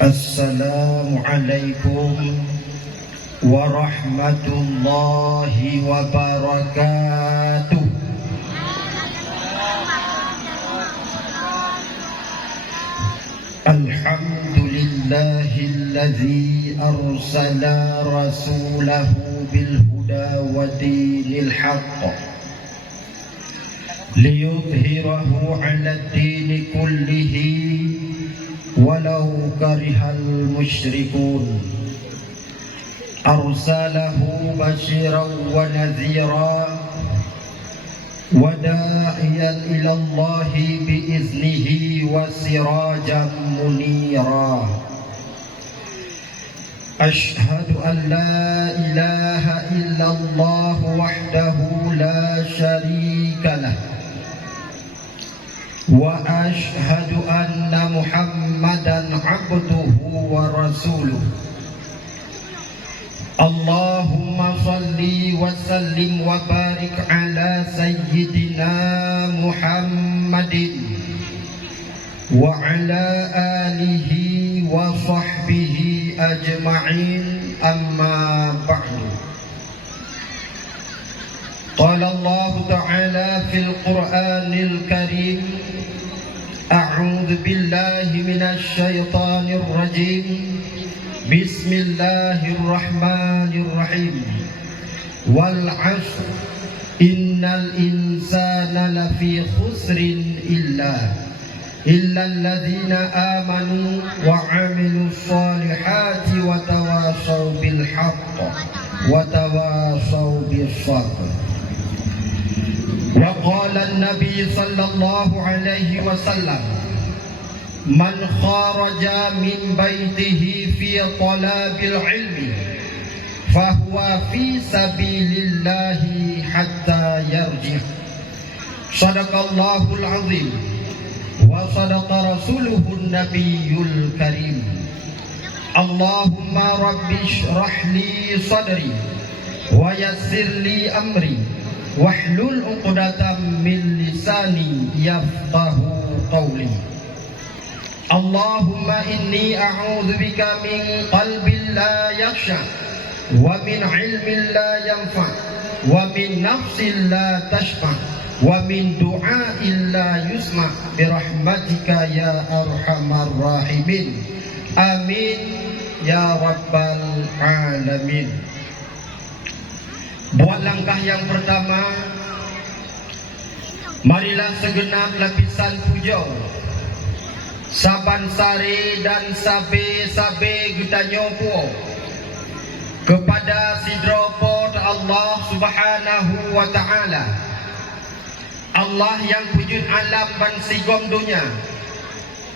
Assalamualaikum warahmatullahi wabarakatuh. Alhamdulillahilladzi arsala rasulahu bilhuda wa dinil haqq liyudhhirahu 'ala ad-dini kullihi walau karihal musyrikun. Arsalahu basyiran wa nadhira wa da'iyan ila Allahi biiznihi wa sirajan munira. Ashhadu an la ilaha illallah wahdahu la syarika lah wa ashhadu anna Muhammadan abduhu wa rasuluh. Allahumma salli wa sallim wa barik ala sayyidina Muhammadin wa ala alihi wa sahbihi ajma'in, amma ba'du. Qala Allah ta'ala fil Qur'anil Karim, a'udzu billahi minasy syaithanir rajim. Bismillahirrahmanirrahim. Wal 'ashr innal insana lafi khusrin illa alladzina amanu wa 'amilus solihati wa tawasaw bil haqq wa tawasaw bis sabr. Wa qala an-nabi sallallahu alaihi wasallam, man kharaja min baitihi fi talabil ilmi fahuwa fi sabilillahi hatta yarji'. Sadaqallahul azim wa sadaqa rasuluhun nabiyyul karim. Allahumma rabbi shrah li sadri wa yassir li amri wahlul 'uqdatam min lisani yafqahu qawli. Allahumma inni a'udzu bika min qalbin la yakhsha wa min 'ilmin la yanfa wa min nafsin la tashqa wa min du'ain la yusma bi rahmatika ya arhamar rahimin. Amin ya rabbal alamin. Buat langkah yang pertama, marilah segenap lapisan puja saban sare dan sabe-sabe getanyo puo kepada sidropot Allah Subhanahu wa ta'ala, Allah yang wujud alam ban sigom dunia,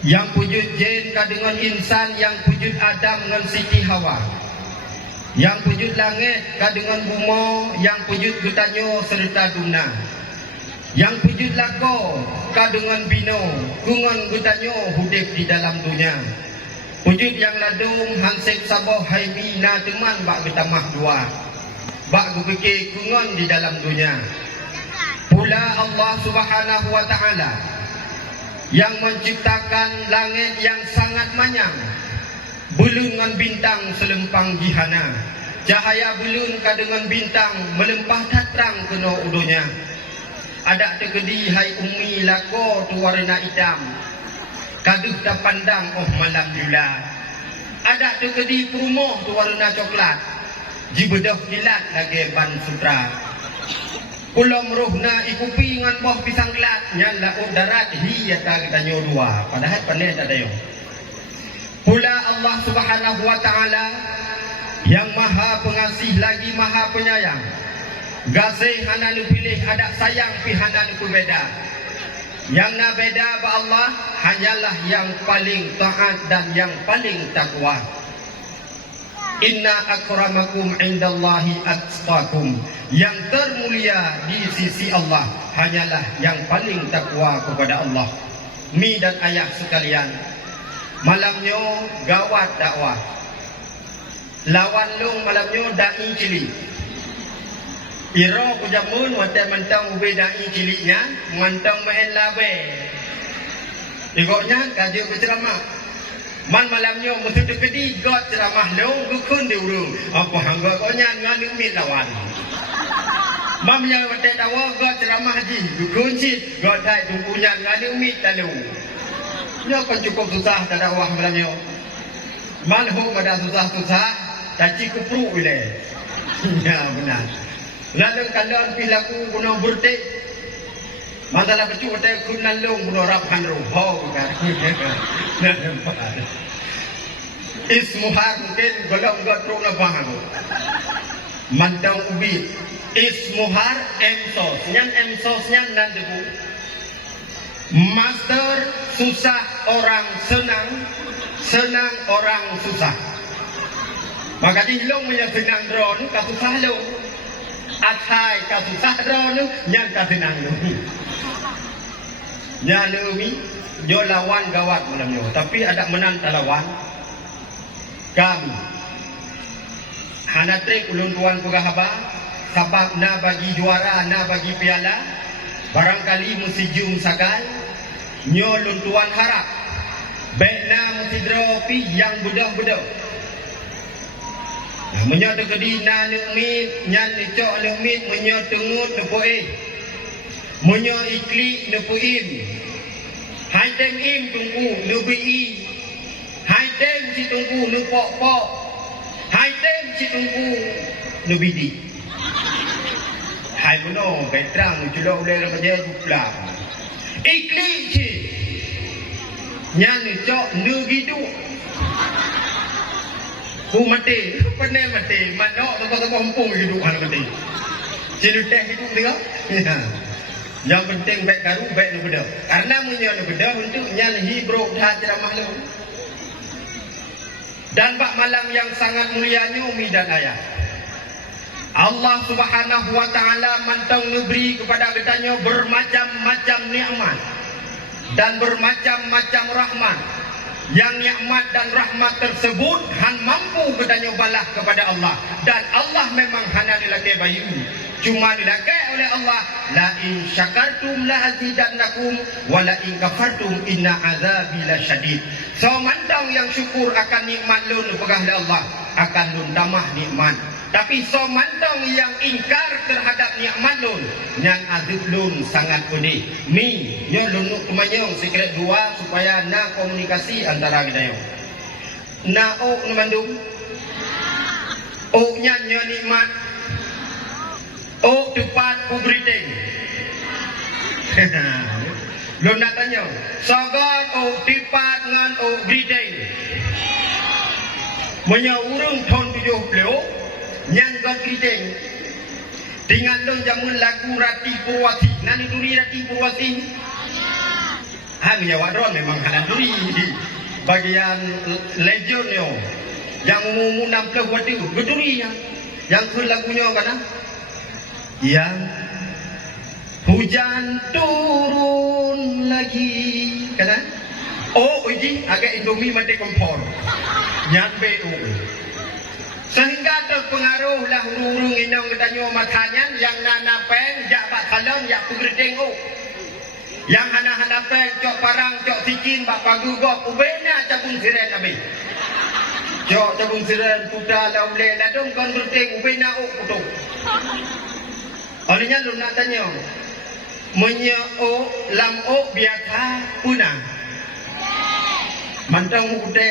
yang wujud jin kadengan insan, yang wujud Adam dengan Siti Hawa, yang wujud langit kadengan bumo, yang wujud getanyo serta duna, yang wujud lako kadengan bino kungon getanyo hudip di dalam dunia, wujud yang ladung hansip saboh haibina teman bak getamah dua bak gubeke kungon di dalam dunia. Pula Allah Subhanahu wa ta'ala yang menciptakan langit yang sangat manyang, belun dengan bintang selempang jihana, cahaya belun kadengan bintang melempah tatrang kena udonya. Ada tegedi hai umi lako tu warna hitam, kaduh dah pandang oh malam jula. Ada tegedi perumoh tu warna coklat, jibedah kilat lagi ban sutra. Pulau meruhna ikupi ngan boh pisang gelat, nyala darat hiya tak kita dua, padahal pandai tak ada yo. Pula Allah Subhanahu wa ta'ala yang maha pengasih lagi maha penyayang, gasih hana nu pilih ada sayang pi hana nu beda. Yang na beda ba Allah hanyalah yang paling taat dan yang paling takwa. Inna akramakum indallahi atqakum, yang termulia di sisi Allah hanyalah yang paling takwa kepada Allah. Mi dan ayah sekalian, malamnya gawat dakwah, lawan lung malamnya dai cili. Iro kujamun wate mentang ube dai ciliknya, mantang main labe. Ikutnya kaji berceramah. Man malamnya mesti terkedi god ceramah long gukun di urung. Apa hangga kau nyan nganu mit lawan. Mamnya wate dawa god ceramah haji gukun sit god dai tunggu nyan nganu mit talu. Nya kan cukup susah tak dakwah malamnya. Man ho pada susah-susah taci kupru ile. Ya benar. Lalu kalian pilaku guna bertek. Masalah bercu wate kunan long guna rapkan roh. Kan. Ismuhar mungkin golong enggak teruk nak faham. Mantau ubi. Ismuhar emsos. Yang emsosnya nan debu. Master susah orang senang, senang orang susah. Maka di long yang senang drone kasusah lo. Atai kasusah drone yang kasenang lo. Nyalumi yo lawan gawat malam yo, tapi ada menang lawan. Kami hana trek ulun tuan pegahaba sabab na bagi juara na bagi piala barangkali mesti jum sagal nyo ulun tuan harap baik na mesti dropi yang budak-budak menyo tegedi na leumit nyan lecok leumit menyo tengut nepoe menyo iklik nepoim hai tem im tunggu nebi hai tem si tunggu nu pok-pok. Hai tem si tunggu nu bidi. Hai benar betrang julok boleh kerja pula. Ikli si nyan cok nu gidu. Ku mati, penel mati, manok toko-toko kampung hidup hal mati. Sini teh hidup dia. Ya. Yang penting baik karu baik nu beda. Karena munyo nu beda untuk nyan hibro dah ceramah lu. Dan bak malam yang sangat mulianya umi dan ayah. Allah Subhanahu wa taala mantang memberi kepada kitanya bermacam-macam nikmat dan bermacam-macam rahmat. Yang nikmat dan rahmat tersebut han mampu kitanya balas kepada Allah, dan Allah memang hana dilakai bayu. Cuma dilakai oleh Allah, la in syakartum la azidannakum wa la in kafartum inna azabi lasyadid. So mantang yang syukur akan nikmat lun pegah oleh Allah akan lun tambah nikmat. Tapi so mantang yang ingkar terhadap nikmat lun yang azab lun sangat pedih. Mi nyo lun kemanyong sekret dua supaya na komunikasi antara kita yo. Na ok namandum. Ok nyo nikmat. Oh tepat kuberiting. Lo nak tanya, sagar oh tepat ngan oh beriting. Punya urung tahun 70 yang got beriting. Dengan lo jamun lagu Rati Purwasi. Nani duri Rati Purwasi? Ha menjawab ron memang halan duri. Bagian legend yo. Yang umum 60 waktu geduri yang kun lagunya kan? Yang hujan turun lagi kan? Oh ini agak Indomie mati kompor nyampe sehingga terpengaruhlah urung inang katanya makanan yang nanapeng jak pak kalon jak pugredeng yang hana-hana peng cok parang cok sikin bak pagugok ubena cabung siren nabi cok cabung siren puda laule ladung kon berdeng ubena putuk. Olehnya lu nak tanya, menye o lam o biasa punang, mantang mukde,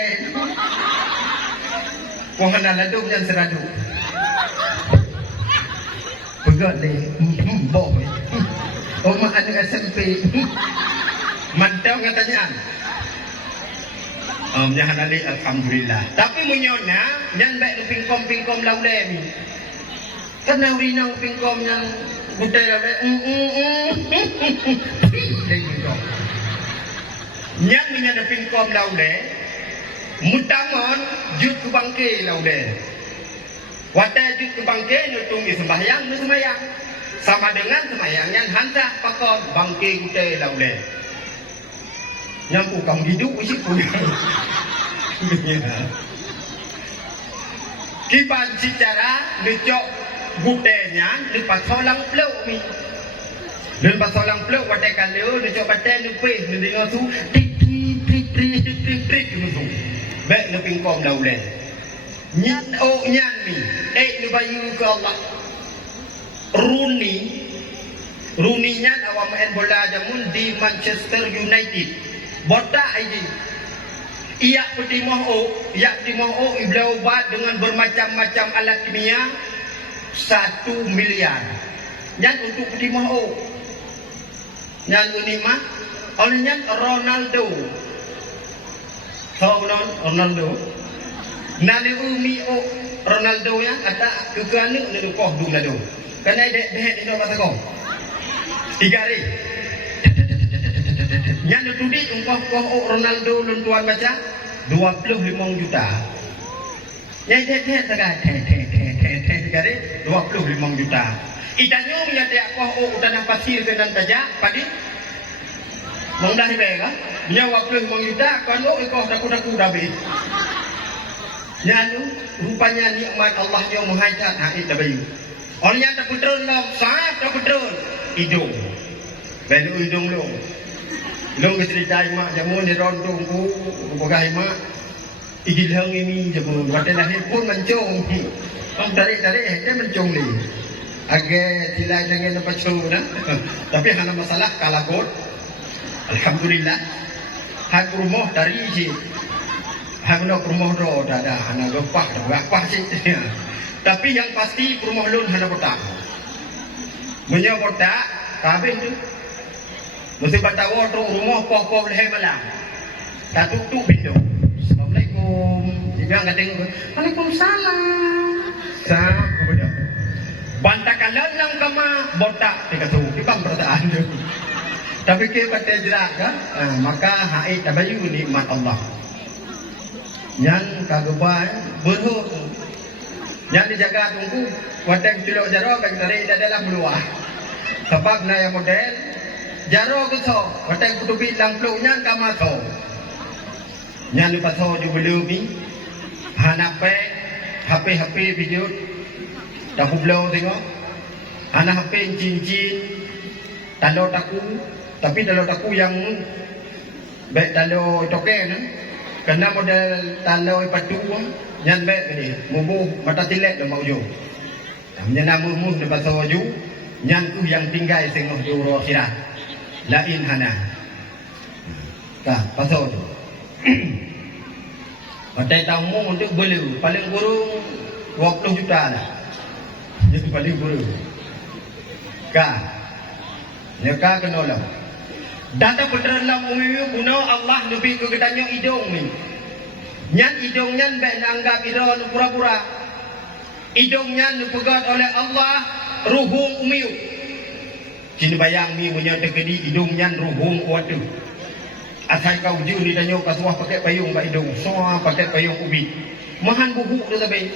pohon aladum yang seradu, pegat le, boh, oma anu SMP, mantang katanya, jangan ali alhamdulillah. Tapi menyona, jangan baik lu pingkom laule ni. Karena urinang pingkom yang budaya yang menyana pingkom laule mutamon jut ke bangke laule wata jut ke bangke nutung sembahyang nu sembahyang sama dengan sembahyang yang hansa pakon bangke budaya laule nyampu kamu hidup usik pun kiban secara lecok gudenya lepas solang peluk ni. Lepas solang peluk watekan dia coba baten lupa dia dengar tu trik trik trik trik trik trik tu. baik nu pingkom daulen nyan nyan ni nu bayu ke Allah Rooney nyan awak main bola jamun di Manchester United botak ini ia petimoh iblau ubat dengan bermacam-macam alat kimia 1 miliar nyan untuk petimoh nyan unimah oleh nyan Ronaldo nani umi Ronaldo yang ada kekana nadu koh dung nadu kena dek ini kata kau 3 hari nyan tudi koh Ronaldo lun tuan baca 25 juta ya sekarang 25 juta idanyo nya dia koh tanah pasir dengan tajak padi mengdah bega nya 25 juta kalau koh daku dabe nyan rupanya nikmat Allah yang menghajat haid tabayu orangnya tak betul lah sangat tak betul hidung belu hidung lu ke cerita mak jamu ni rondong ku bagai mak igil hang ini jamu wadah lahir pun mencung tarik dia mencung ni agak tilai dengan apa cuna tapi hanya masalah kalah kot alhamdulillah hak rumah dari je hak rumah do ada hanya gapah sih tapi yang pasti rumah lun hanya botak punya botak kabeh tu mesti batawa tu rumah poh leher malam tak tutup pintu assalamualaikum dia enggak tengok waalaikumsalam salam kepada bantakalan lang kama botak dikatu dipang perasaan tu tapi ke baca jerak kan maka haid tabayu nikmat Allah yang kageban berhur yang dijaga tunggu wadah cilok jaro bagi tarik dalam luar sebab na yang model jaro ke so wadah kutubi lang pluk nyan kama so nyan lupa so ju belumi hanape HP video tak blow tengok anak HP cincin talo taku tapi talo taku yang baik talo token kena model talo padu nyan baik ni mubuh mata tilek dah mau jo namanya nama de pasal waju nyan tu yang tinggal sengah juro sirat lain hana ka pasal tu patai tamu untuk beli paling burung 20 juta dah jadi paling burung ka nyaka kena lah data peterlam umum guna Allah lebih ke katanya hidung ni nyan hidung nyan baik nanggap hidung pura-pura hidung nyan dipegat oleh Allah ruhum umiu sini bayang ni punya tegedi hidung nyan ruhum wadu asal kau ju ni tanya kasuah pakai payung kat hidung semua pakai payung ubi mahan buhu tu tapi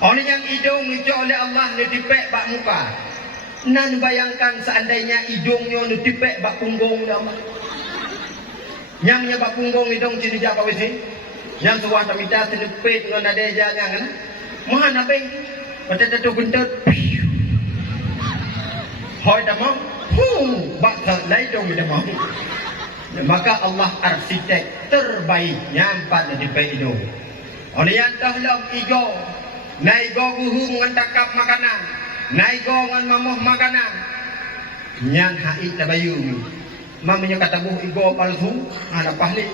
oleh yang hidung dicok oleh Allah ni dipek bak muka nan bayangkan seandainya hidungnya ni dipek bak punggung dah Allah yang bak punggung hidung sini jak bawah sini yang suah tak minta senepit dengan ada jangan kan mahan apa pada tu gentut hoi dah mau bak lain dong dah mau maka Allah arsitek terbaik nyampat di dipek hidung oleh yang tahlam igo naigo guhu mengantakap makanan naigo ngan mamoh makanan nyan haid tabayu mamanya kata buh igo palsu ada pahli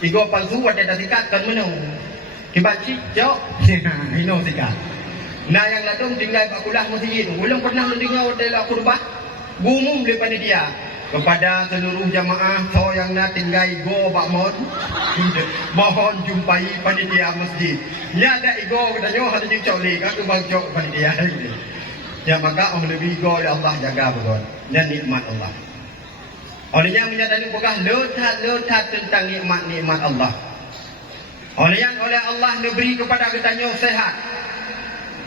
igo palsu ada sikat kan menung kibaci jauh ino sikat nah yang ladung tinggal bakulah masjid ulang pernah mendengar dalam kurbah gumum lepas dia kepada seluruh jamaah so yang nak tinggal igo bakmon mohon jumpai panitia masjid nya ada igo katanya ada yang coli kan tu bang cok panitia ya maka lebih igo oleh Allah jaga betul dan nikmat Allah olehnya menyadari bukan letat tentang nikmat Allah oleh Allah diberi kepada katanya sehat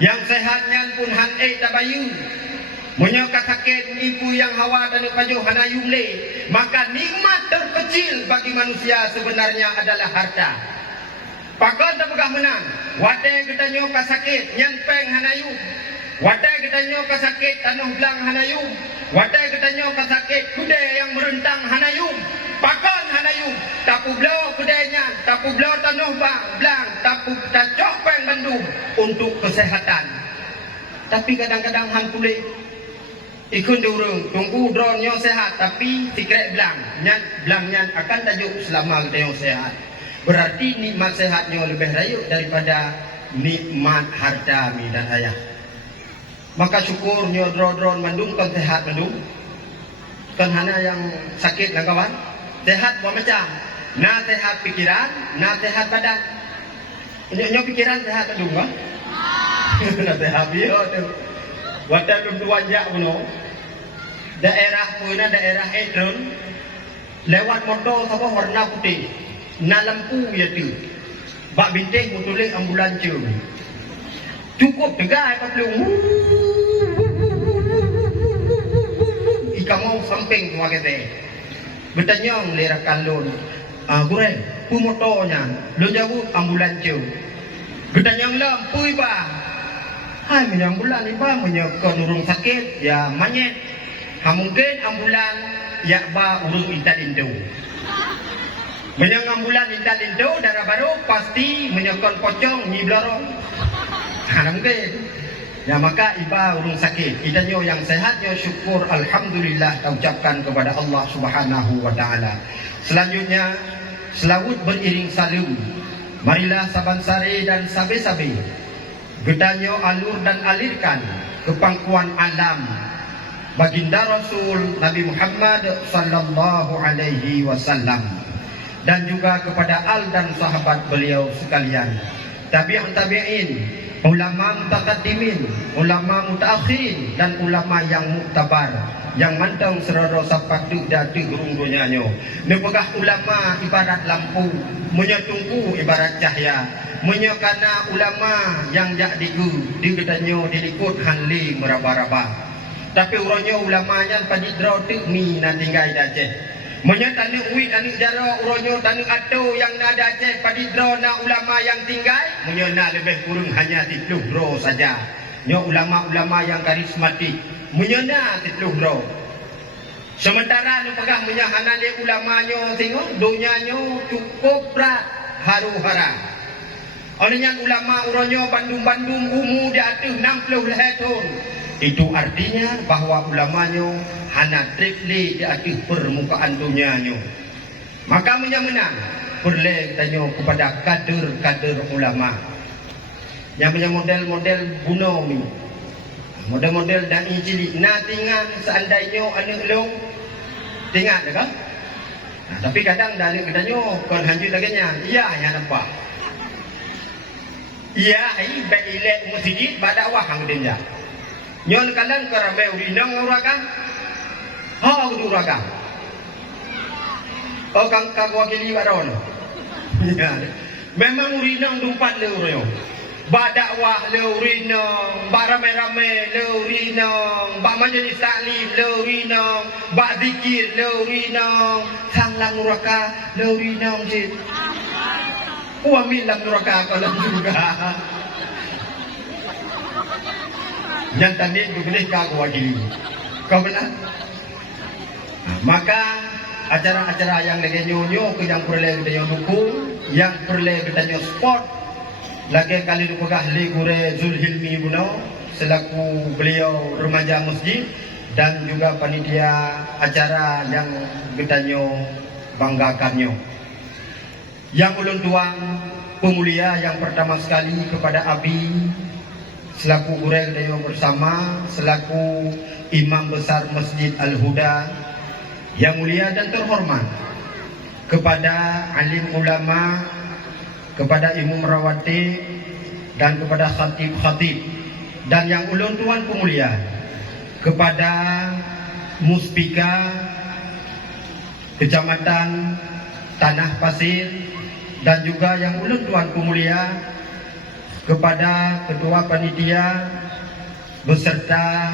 yang sehatnya pun hanai tabayu menyokak sakit ibu yang hawa dan pajuh hana yumle maka nikmat terkecil bagi manusia sebenarnya adalah harta pakon tak pegah menang wadai kita nyokak sakit nyampeng hana yum wadai kita nyokak sakit tanuh belang hana yum wadai kita nyokak sakit kuda yang merentang hana yum pakon hana yum tapu belau kudanya tapu belau tanuh untuk kesehatan. Tapi kadang-kadang hang kulit ikut durung tunggu dronnya sehat tapi secret belangnya akan tajuk selama kita yang sehat. Berarti nikmat sehatnya lebih rayuk daripada nikmat harta mi dan ayah. Maka syukurnya drone mandung kan sehat mandung. Kan hana yang sakit lah kawan. Sehat buat macam. Na sehat pikiran, na sehat badan. Nyo pikiran sehat mandung kan? Na sehat dia tu. Wadah lunduan jak puno. Daerah punya daerah Edron lewat motor apa warna putih. Na lampu ya tu. Bak bintik mutulik ambulan je. Cukup tegai apa belum. Ika mau samping tu kita. Bertanya lerakan lon. Gure, pu motornya. Lo jawab ambulan je. Bertanya lampu iba. Hai menyang ambulan iba menyokon urung sakit ya manyet. Mungkin ambulan ya ba urung intat indo. Menyang ambulan intat indo darah baru pasti menyokon pocong ni blorong. Mungkin. Ya maka iba urung sakit. Idanyo yang sehatnya syukur alhamdulillah kita ucapkan kepada Allah Subhanahu wa taala. Selanjutnya selawut beriring salam. Marilah saban-sari dan sabe-sabe gedanyo alur dan alirkan ke pangkuan alam baginda Rasul Nabi Muhammad sallallahu alaihi wasallam dan juga kepada al dan sahabat beliau sekalian, tabi'in, ulama mutaqaddimin, ulama mutaakhirin dan ulama yang muktabar yang mantang seroro sapatu datu gerung dunianyo. Nepegah ulama ibarat lampu, menyetungku ibarat cahaya. Menyokana ulama yang jak digu digedanyo dilikut hanli meraba-raba. Tapi uronyo ulamanya pada draw tu mi na tinggai Aceh. Menyo tanuk wit tanuk jaro uronyo tanuk ato yang nada Aceh pada draw na ulama yang tinggai. Menyo na lebih kurang hanya 30 draw saja. Nyo ulama-ulama yang karismatik. Menyo na 30 draw. Sementara nu pegah menyahana dia ulamanya tengok dunianyo cukup berat haru-hara. Olehnya ulama uronyo Bandung-Bandung umur di atas 60 tahun. Itu artinya bahawa ulamanya hana tripli di atas permukaan dunianya. Maka menang perle tanya kepada kader-kader ulama. Yang punya model-model bunuh ni. Model-model dan cilik. Nah tinggal seandainya anak long tinggal tak kan? Nah, tapi kadang dari katanya kon hanjut laganya. Iya yang nampak. Iya, ai baik ilek masjid pada wah hang dia. Nyon kalan karame urinang urakan. Ha urakan. Oh kang wakili baron. Ya. Memang urinang dumpat le urayo. Ba dakwah le urinang, ba rame-rame le urinang, ba majlis taklim le urinang, ba zikir le urinang, sanglang uraka le urinang jid. Uamin lang uraka kalau juga. Yang tadi boleh kau wakili. Kau benar? Maka acara-acara yang lagi nyonyo yang perlu kita dukung, yang perlu kita sport. Lagi kali dukungah Ligure Zulhilmi Buno selaku beliau remaja masjid dan juga panitia acara yang kita banggakannya. Yang ulun tuang pemulia yang pertama sekali kepada Abi selaku gurel dayo bersama selaku imam besar Masjid Al-Huda yang mulia dan terhormat, kepada alim ulama, kepada imam rawatib dan kepada khatib-khatib, dan yang ulun tuan pemulia kepada muspika Kecamatan Tanah Pasir, dan juga yang ulun tuan pemulia kepada ketua panitia beserta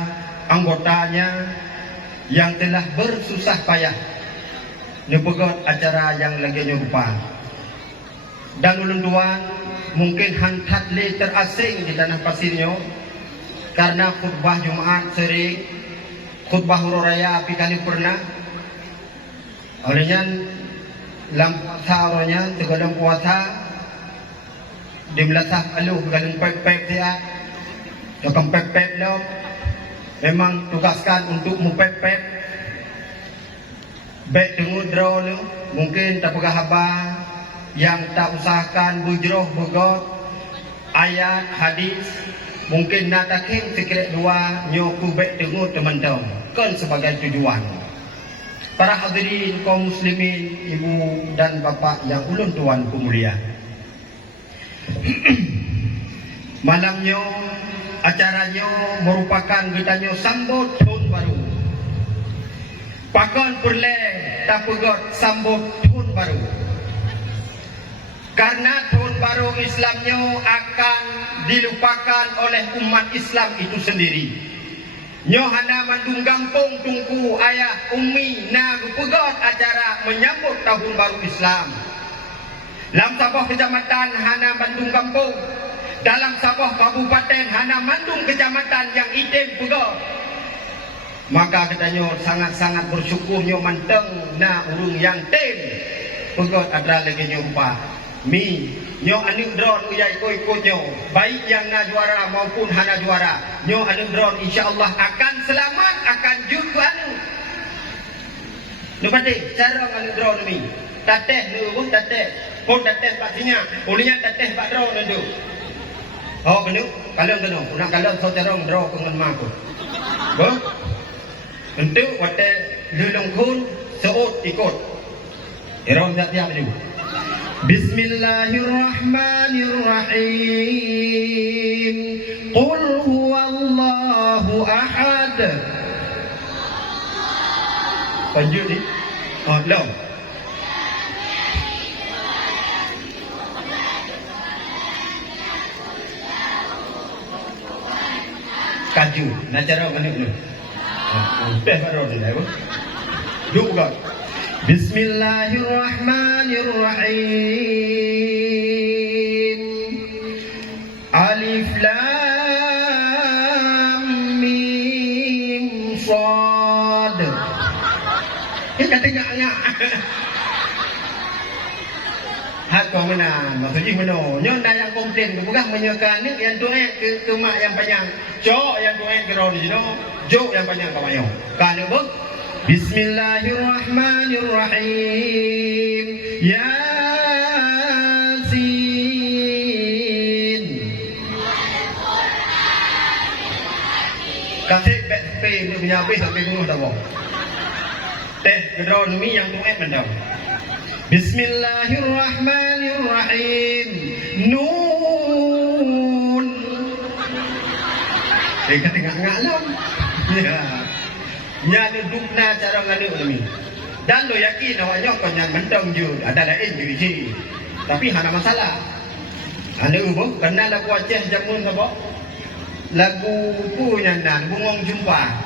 anggotanya yang telah bersusah payah nepegot acara yang lagi nyorupa. Dan ulun tuan mungkin hantat le terasing di Tanah Pasirnya karena khutbah Jumat sering, khutbah Hururaya api kali pernah. Olehnya lam puasa orangnya segala puasa Dia melasah alu kalau pep-pep dia. Kalau pep-pep lo memang tugaskan untuk mupep-pep. Baik tengok draw lo mungkin tak pegah habar yang tak usahakan bujroh begot ayat hadis mungkin nak takim sekiranya dua nyoku baik tengok teman-teman kan sebagai tujuan. Para hadirin kaum muslimin, ibu dan bapa yang ulun tuan pemulia. Malamnya acaranya merupakan kitanya sambut tahun baru. Pakon perle tak pegot sambut tahun baru. Karena tahun baru Islamnya akan dilupakan oleh umat Islam itu sendiri. Nyohana mandung gampung tungku ayah ummi na gupegot acara menyambut tahun baru Islam. Dalam sabah kecamatan hana mandung gampung, dalam sabah kabupaten hana mandung kecamatan yang item pegot. Maka katanya sangat-sangat bersyukur nyo manteng na urung yang tem pegot ada lagi nyumpa. Mi nyo anu drone uyai ikut nyo baik yang na juara maupun hana juara nyo anu drone insyaallah akan selamat akan juga anu nu pati cara anu drone mi tateh nu pun tateh pastinya ulinya tateh pak drone tu oh kenu kalau nak kalau saudara draw pengen maku bo untuk wate lulung kun seut ikut iron tiap tu. Bismillahirrahmanirrahim. Qul huwallahu ahad. Lanjut ni. Oh, belum. Kaju. Nak cara mana dulu? Dah baru dah. Duk buka. Bismillahirrahmanirrahim. Alif lam mim sad. Kata ngak. Hak kau mana? Maksudnya mana? Nyon dah yang komplain bukan menyekan ni yang tu ke mak yang panjang. Jok yang tu ke ron di no. Jok yang panjang kau mayo. Kan buk? Bismillahirrahmanirrahim. Yasin. Kasih pe dia punya habis sampai bunuh tak boh. Teh kedron mi yang tuet mendam. Bismillahirrahmanirrahim. Nun. Kata ngak lam. Ya. Nya dudukna cara nganu ni. Dan lo yakin awaknya kau yang mentong je ada lain je biji. Tapi hana masalah. Anu boh kena lagu Aceh jamun apa? Lagu punya nan bungong jumpa.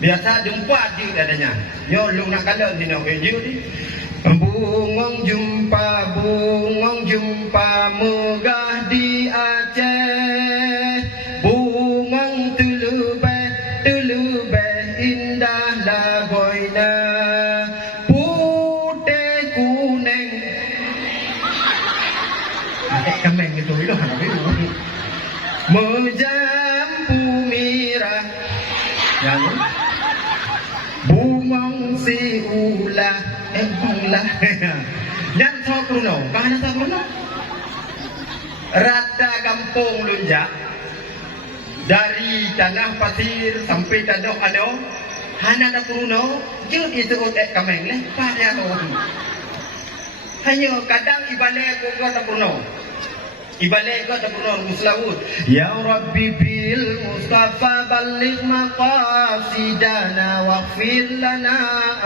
Biasa jumpa je adanya. Yo lu nak kalau ni nak je ni. Bungong jumpa megah di Aceh. Bungong tulubeh indah lagoina putih kuning kameng gitu itu hana biru menjampu mirah yang bungong si ulah yang sokruno kahana sokruno rata kampung lunjak dari tanah pasir sampai tanah ano hana na puno jud itu otek kameng leh pada tu hanya kadang ibalai ko ta puno ibalai ko ta puno muslawud ya rabbi bil mustafa balligh maqasidana waghfir lana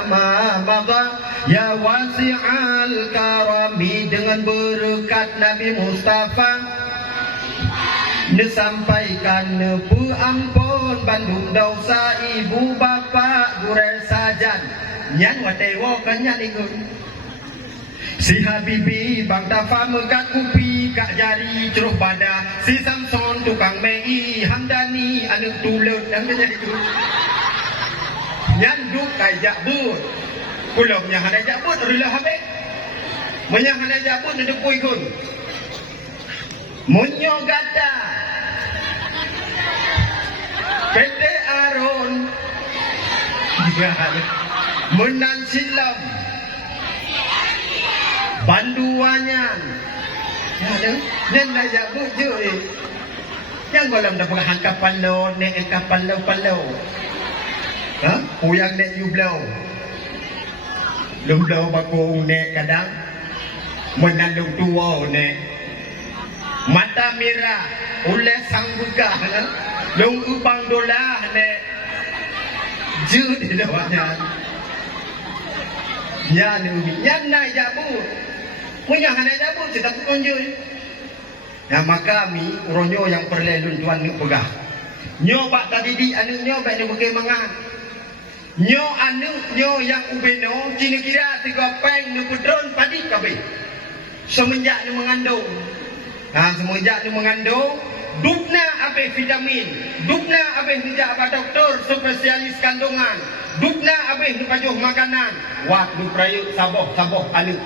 ma madha ya wasi'al karami dengan berkat Nabi Mustafa disampaikan ampun bandung dosa ibu bapa gurel sajan nyan watewo kanyan ikut si Habibi bang Tafa megat kupi kak jari ceruh pada si Samson tukang mei Hamdani anu tulut dan kanyan ikut nyan duk kajak but kulomnya hana jakbut rilah habis menyang hana jakbut ndepui kun Munyo gada Pete Aron Menan Silam Banduanyan Nen na jago je yang golam dah pengahan kapal lo nek kapal lo palo ha puyang nek you blow lum blow bakung nek kadang menalung tua nek mata merah oleh sang buka lung ubang dolah nek je di lawanya ya ni yan na jabu punya hana jabu kita kunjul. Nah maka kami uronyo yang perlelun tuan ni pegah. Nyo pak tadi di anu nyo baik ni pakai mangan. Nyo anu nyo yang ubeno cina kira tiga peng ni pudron padi kabe. Semenjak ni mengandung. Nah semenjak ni mengandung dupna abe vitamin, dupna abe hijak apa doktor spesialis kandungan, dupna abe pajuh makanan. Wah du prayuk saboh anu.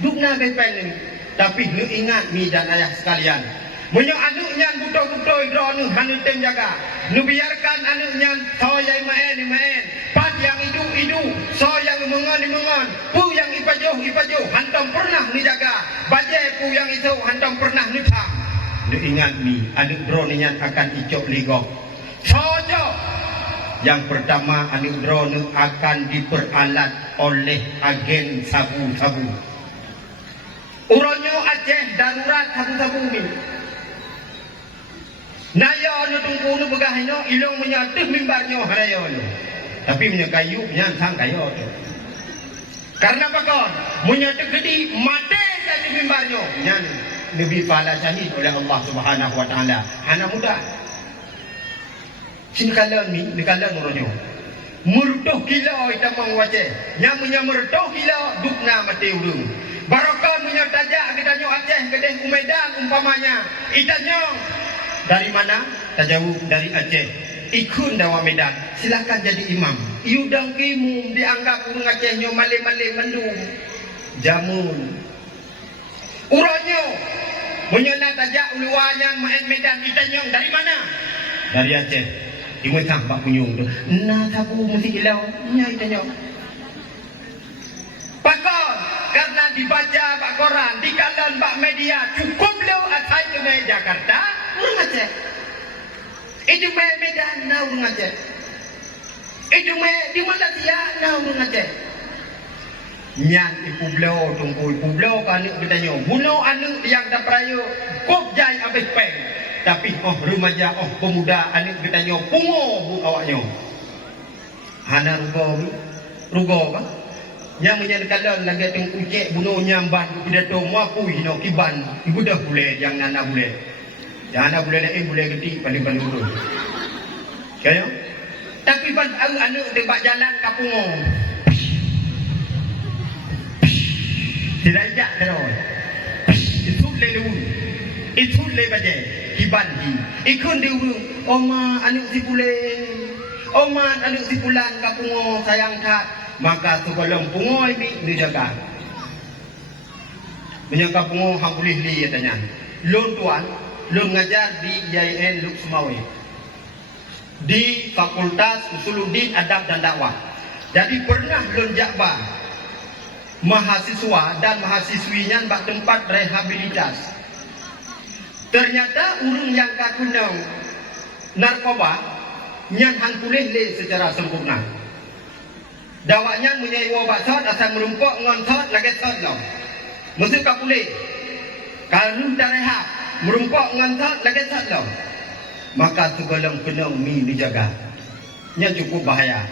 Dupna abe peng ni. Tapi nu ingat mi dan ayah sekalian. Munyo anaknya buto-buto idro nu hanu tem jaga. Nu biarkan anaknya so yang maen. Pat yang idu. So yang mengon. Pu yang ipajuh. Hantam pernah ni jaga. Bajai pu yang itu hantam pernah ni tham. Nu ingat mi anak bro ni akan icok ligok. Sojo. Yang pertama anak bro nu akan diperalat oleh agen sabu-sabu. Uronyo Aceh darurat sabu-sabu ni. Naya ni tunggu ni begah ni ilong menyatuh mimbarnya haraya ni. Tapi punya kayu punya sang kayu tu. Karena apa kon? Menyatuh gedi mati dari mimbarnya. Nyan Nabi Fala syahid oleh Allah Subhanahu Wa Taala. Hana muda. Sini kalan ni kalan uronyo. Murtuh kilo kita mengwaceh. Yang murtuh kilo dukna mati urung. Barokah punya tajak kita nyo Aceh kedeh Umedan umpamanya. Itanyo dari mana? Tajauh dari Aceh. Ikun dawa Medan. Silakan jadi imam. Iudang kimum dianggap urang Aceh nyo male-male mendung. Jamun. Uronyo menyona tajak uluanyan main Medan itanyo dari mana? Dari Aceh. Imutang pak punyung tu. Nah tabu mesti ilau. Nya itanyo. Pakon karena dibaca pak koran, di kalan pak media cukup lo asal di Jakarta, urang Aceh. Itu Medan, na urang Aceh. Itu di Malaysia, na urang Aceh. Nyan ipu blau tunggu ipu blau kan bertanya, bunuh anu yang tak perayu, kop jai abis peng. Tapi remaja, pemuda anu bertanya, pungo awaknya. Hana rugo kan? Yang menyatakan lagi tung ucek bunuh nyamban pidato mapu hino kiban ibu dah boleh yang nana boleh yang nana boleh boleh gede paling urut kaya tapi pan anu tembak jalan kapungo tidak ajak terus itu le baje kiban hi ikun diuru oma anu si boleh oma anu si pulan kapungo sayang tak maka sebelum pungoy ni jaga. Menyangka pungoy hang boleh li katanya. Lun tuan, lun ngajar di IAIN Luk Sumawe. Di Fakultas Usuluddin Adab dan Dakwah. Jadi pernah lun jakba mahasiswa dan mahasiswinya bak tempat rehabilitas. Ternyata urang yang kakunang narkoba nyan hang boleh li secara sempurna. Dawaknya punya iwa baksot asal merumpuk ngon sot lagi sot lo. Mesti kau boleh. Kalau dah rehat merumpuk ngon sot lagi sot lo. Maka sebelum kena mi dijaga. Nya cukup bahaya.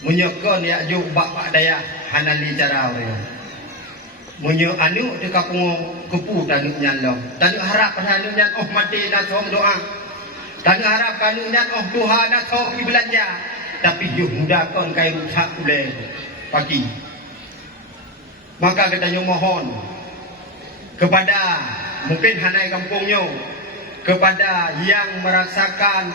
Menyokon ya juk bak daya hanali cara orang. Menyo anu de kapung kepu tanuk nyan lo. Tanuk harap anu nyan mati dah som doa. Tanuk harap anu nyan Tuhan dah som belanja. Tapi yuk mudahkan kai rusak boleh pagi. Maka katanya mohon kepada mungkin hanai kampungnya, kepada yang merasakan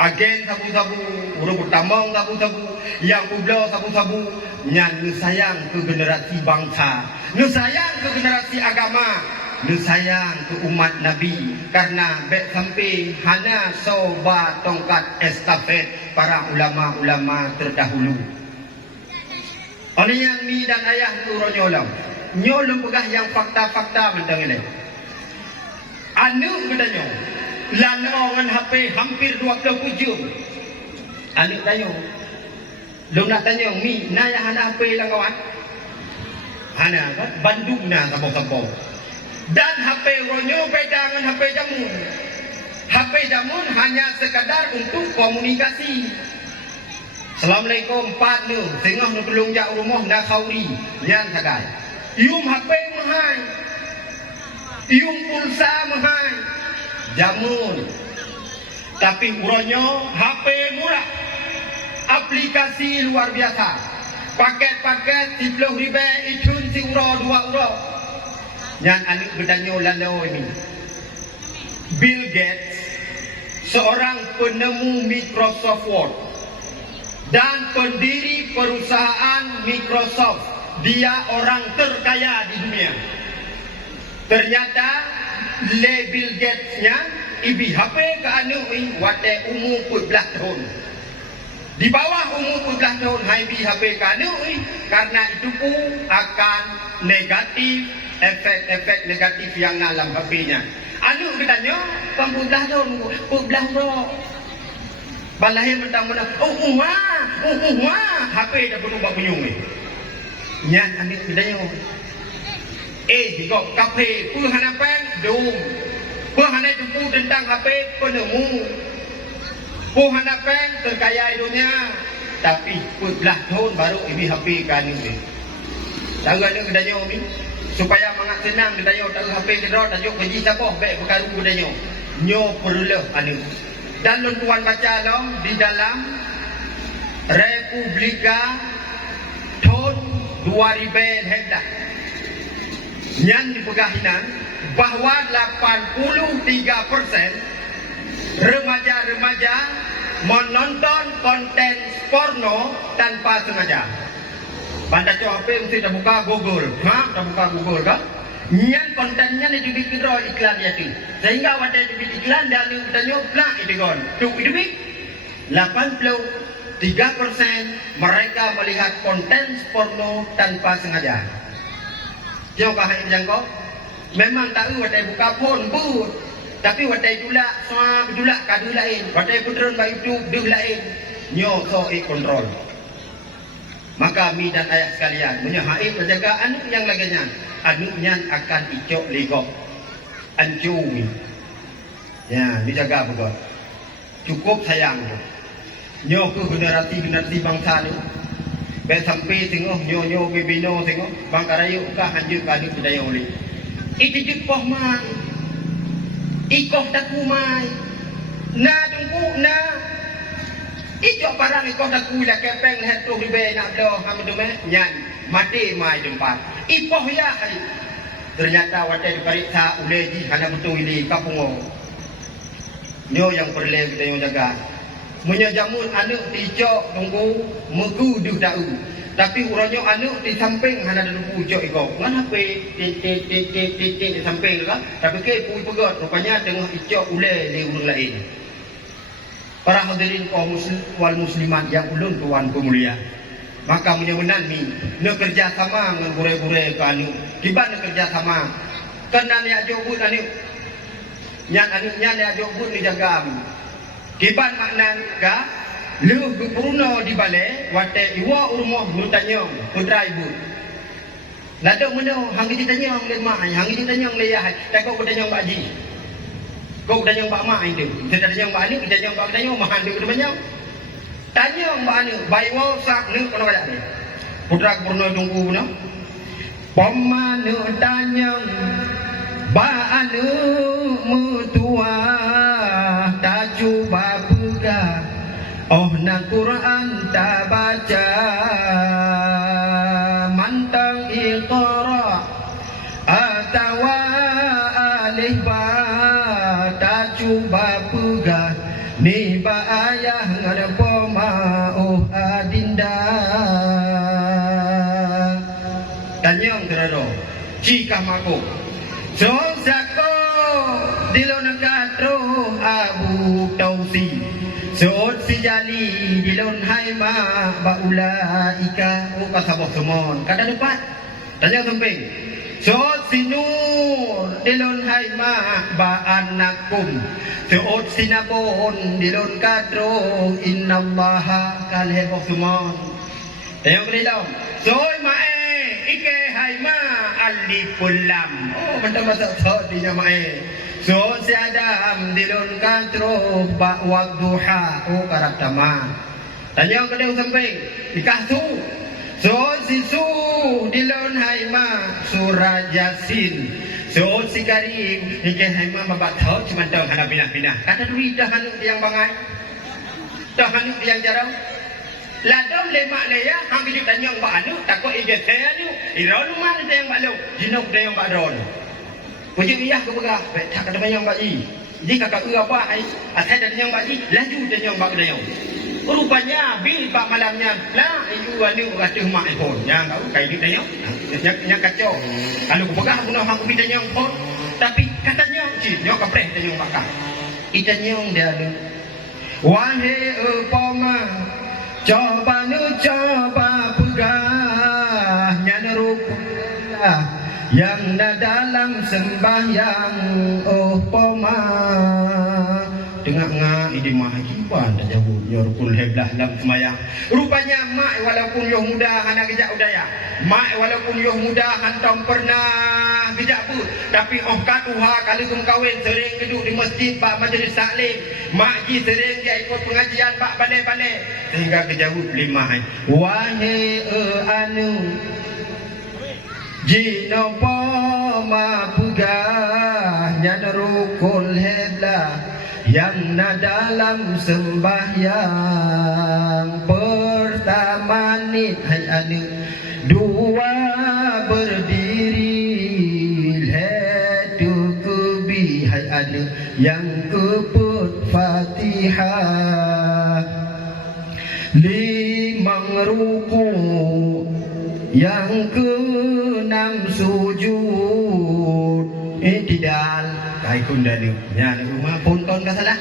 agen sabu-sabu, urang bertamong sabu-sabu, yang kublo sabu-sabu, nyan nu sayang ke generasi bangsa, nu sayang ke generasi agama, nu sayang ke umat Nabi, karena bek sampai hana soba tongkat estafet para ulama-ulama terdahulu. Oleh yang mi dan ayah turun nyolong pegah yang fakta-fakta mentang ini. Anu katanya, lanongan HP hampir 27. Anu tanya, lu nak tanya mi, naya hana HP lang kawan? Hana kan? Bandung na sabok-sabok. Dan HP ronyo beda dengan HP jamun. HP jamun hanya sekadar untuk komunikasi. Assalamualaikum Pak nu, tengah nu pelung jak rumah nak khauri, nyan sagai. Ium HP mahal, ium pulsa mahal, jamun. Tapi uronyo HP murah, aplikasi luar biasa. Paket-paket 10 ribu, itun si uro 2 uro. Nyan anak bertanya lalu ini. Bill Gates, seorang penemu Microsoft Word dan pendiri perusahaan Microsoft, dia orang terkaya di dunia. Ternyata le Bill Gates-nya ibi HP ke anu wate umur 14 tahun. Di bawah umur 14 tahun ibi HP ke anu karena itu pun akan negatif, efek-efek negatif yang dalam HP-nya. Anu katanya 14 tahun 14 tahun. Balahir mentang-mentang, HP dah berubah penyung ni. Nyan ambil bidanya. Dikok kafe, hana peng, dum. Hana jumpu tentang HP penemu. Hana peng terkaya dunia. Tapi 14 tahun baru ini HP kan ni. Tahu ada bidanya ni? Supaya mangat senang bidanya tahu HP kedua tajuk bagi siapa baik berkaru bidanya. Nyo perlu anu. Dan tuan baca long di dalam Republika tahun 2000 hendak yang dipegahinan bahwa 83% remaja-remaja menonton konten porno tanpa sengaja. Pada HP mesti dah buka Google, dah buka Google kan? Nyan kontennya ni juga kira iklan dia tu. Sehingga wadah juga iklan dan ni bertanya plak itu kan. Tu itu bi 83% mereka melihat konten porno tanpa sengaja. Jauhkah yang kau? Memang tahu wadah buka phone but. Tapi wadah julak, semua julak kadu lain. Wadah putron ba YouTube duh lain. Nyo so kontrol. Maka mi dan ayah sekalian, menyahaib menjaga anak yang laginya. Anaknya akan icok legok ancumi. Ya, dijaga betul. Cukup sayang. Nyo ke generasi bangsa ni. Baik sampai tengok nyo bebino tengok bangkarayu ka hanjur kadu budaya oli. Itu jepah mai. Ikoh taku mai. Na jengku na. Icok parang ikoh taku la kepeng leher tu ribe nak do hamdu meh nyan mati mai tempat. Ipoh ya hari. Ternyata wadah diperiksa uleji hanya betul ini kapungo. Nyo yang perlu kita yang jaga. Menyajamun anak icok tunggu megu duh dau. Tapi uranyo anak di samping hanya ada lupu icok iko. Ngan HP di samping kan? Tapi ke pui pegot rupanya tengah icok ule le urang lain. Para hadirin kaum muslimat yang ulun tuan pemulia. Maka menyebenan ni nak kerjasama dengan gure-gure ke anu. Kiban nak kerjasama. Kena ni ajobut anu. Nyan ni ajobut ni jaga. Kiban maknan ka lu beruno di balai wate iwa urmoh nutanyong putra ibu. Ladok meno hang ditanyong le mai, hang ditanyong le yah. Tak kau ditanyong Pak Haji. Kau ditanyong Pak Mak itu. Kita ditanyong Pak Anu, ditanyong Pak Tanyong mahan dia ditanyong. Tanya Mbak Anu, bayi sak ni kono kaya ni. Putra purno tunggu no. Pemanu tanyong Mbak Anu mutua tak cuba buka. Oh na Quran tak baca mantang iqra atawa alif ba tak cuba buka ni ba tanyang terado jika mako so zako dilon katro Abu Tausi so si jali dilon haima baulaika o kasabok sumon kada depan tanya samping so sinur dilon haima ba anakum so sinabon dilon kadro innallaha kalhebok sumon tanya kedilom so mae ike haima alipulam oh benda masak so dinya mae so si Adam dilon kadro ba wadduha o karatama tanya kedilom samping dikasu so sisu dilon haima surah Yasin so si Karim ike haima mabatau cuma tahu hana pindah-pindah kata duit dah hanuk yang bangai dah hanuk yang jarang ladam lemak leya hang hidup tanyang ba anu takut ije teh anu iron man teh yang balu jinok teh yang badron puji iya ke begah tak ada yang bayi jika kakak apa ai asal dan yang bayi laju dan yang bak dayong rupanya bil pak malamnya lah itu anu kata mak pun yang tahu kai dik dayong yang kacau kalau ku begah guna hang bidang yang pun tapi katanya cin yo kapreh dayong bakah itanyong dia ada wahai upama coba nu coba pegah nyanerukulah yang dalam sembahyang upama dengar ngah ini mahajiban tak jauh nyorukul heblah dalam sembahyang rupanya mak walaupun yoh muda anak kejak udaya mak walaupun yoh muda hantam pernah kejak pun tapi katuha kalau kum kawin sering duduk di masjid pak majlis taklim mak ji sering dia ikut pengajian pak balai-balai sehingga kejauh lima wahai anu jinopo ma pegah nyadarukul heblah yang dalam sembahyang pertama ni hai anu dua berdiri letu kebi hai anu yang keput Fatihah limang ruku yang keenam sujud tidak kai kundalu nya rumah pun ton ka salah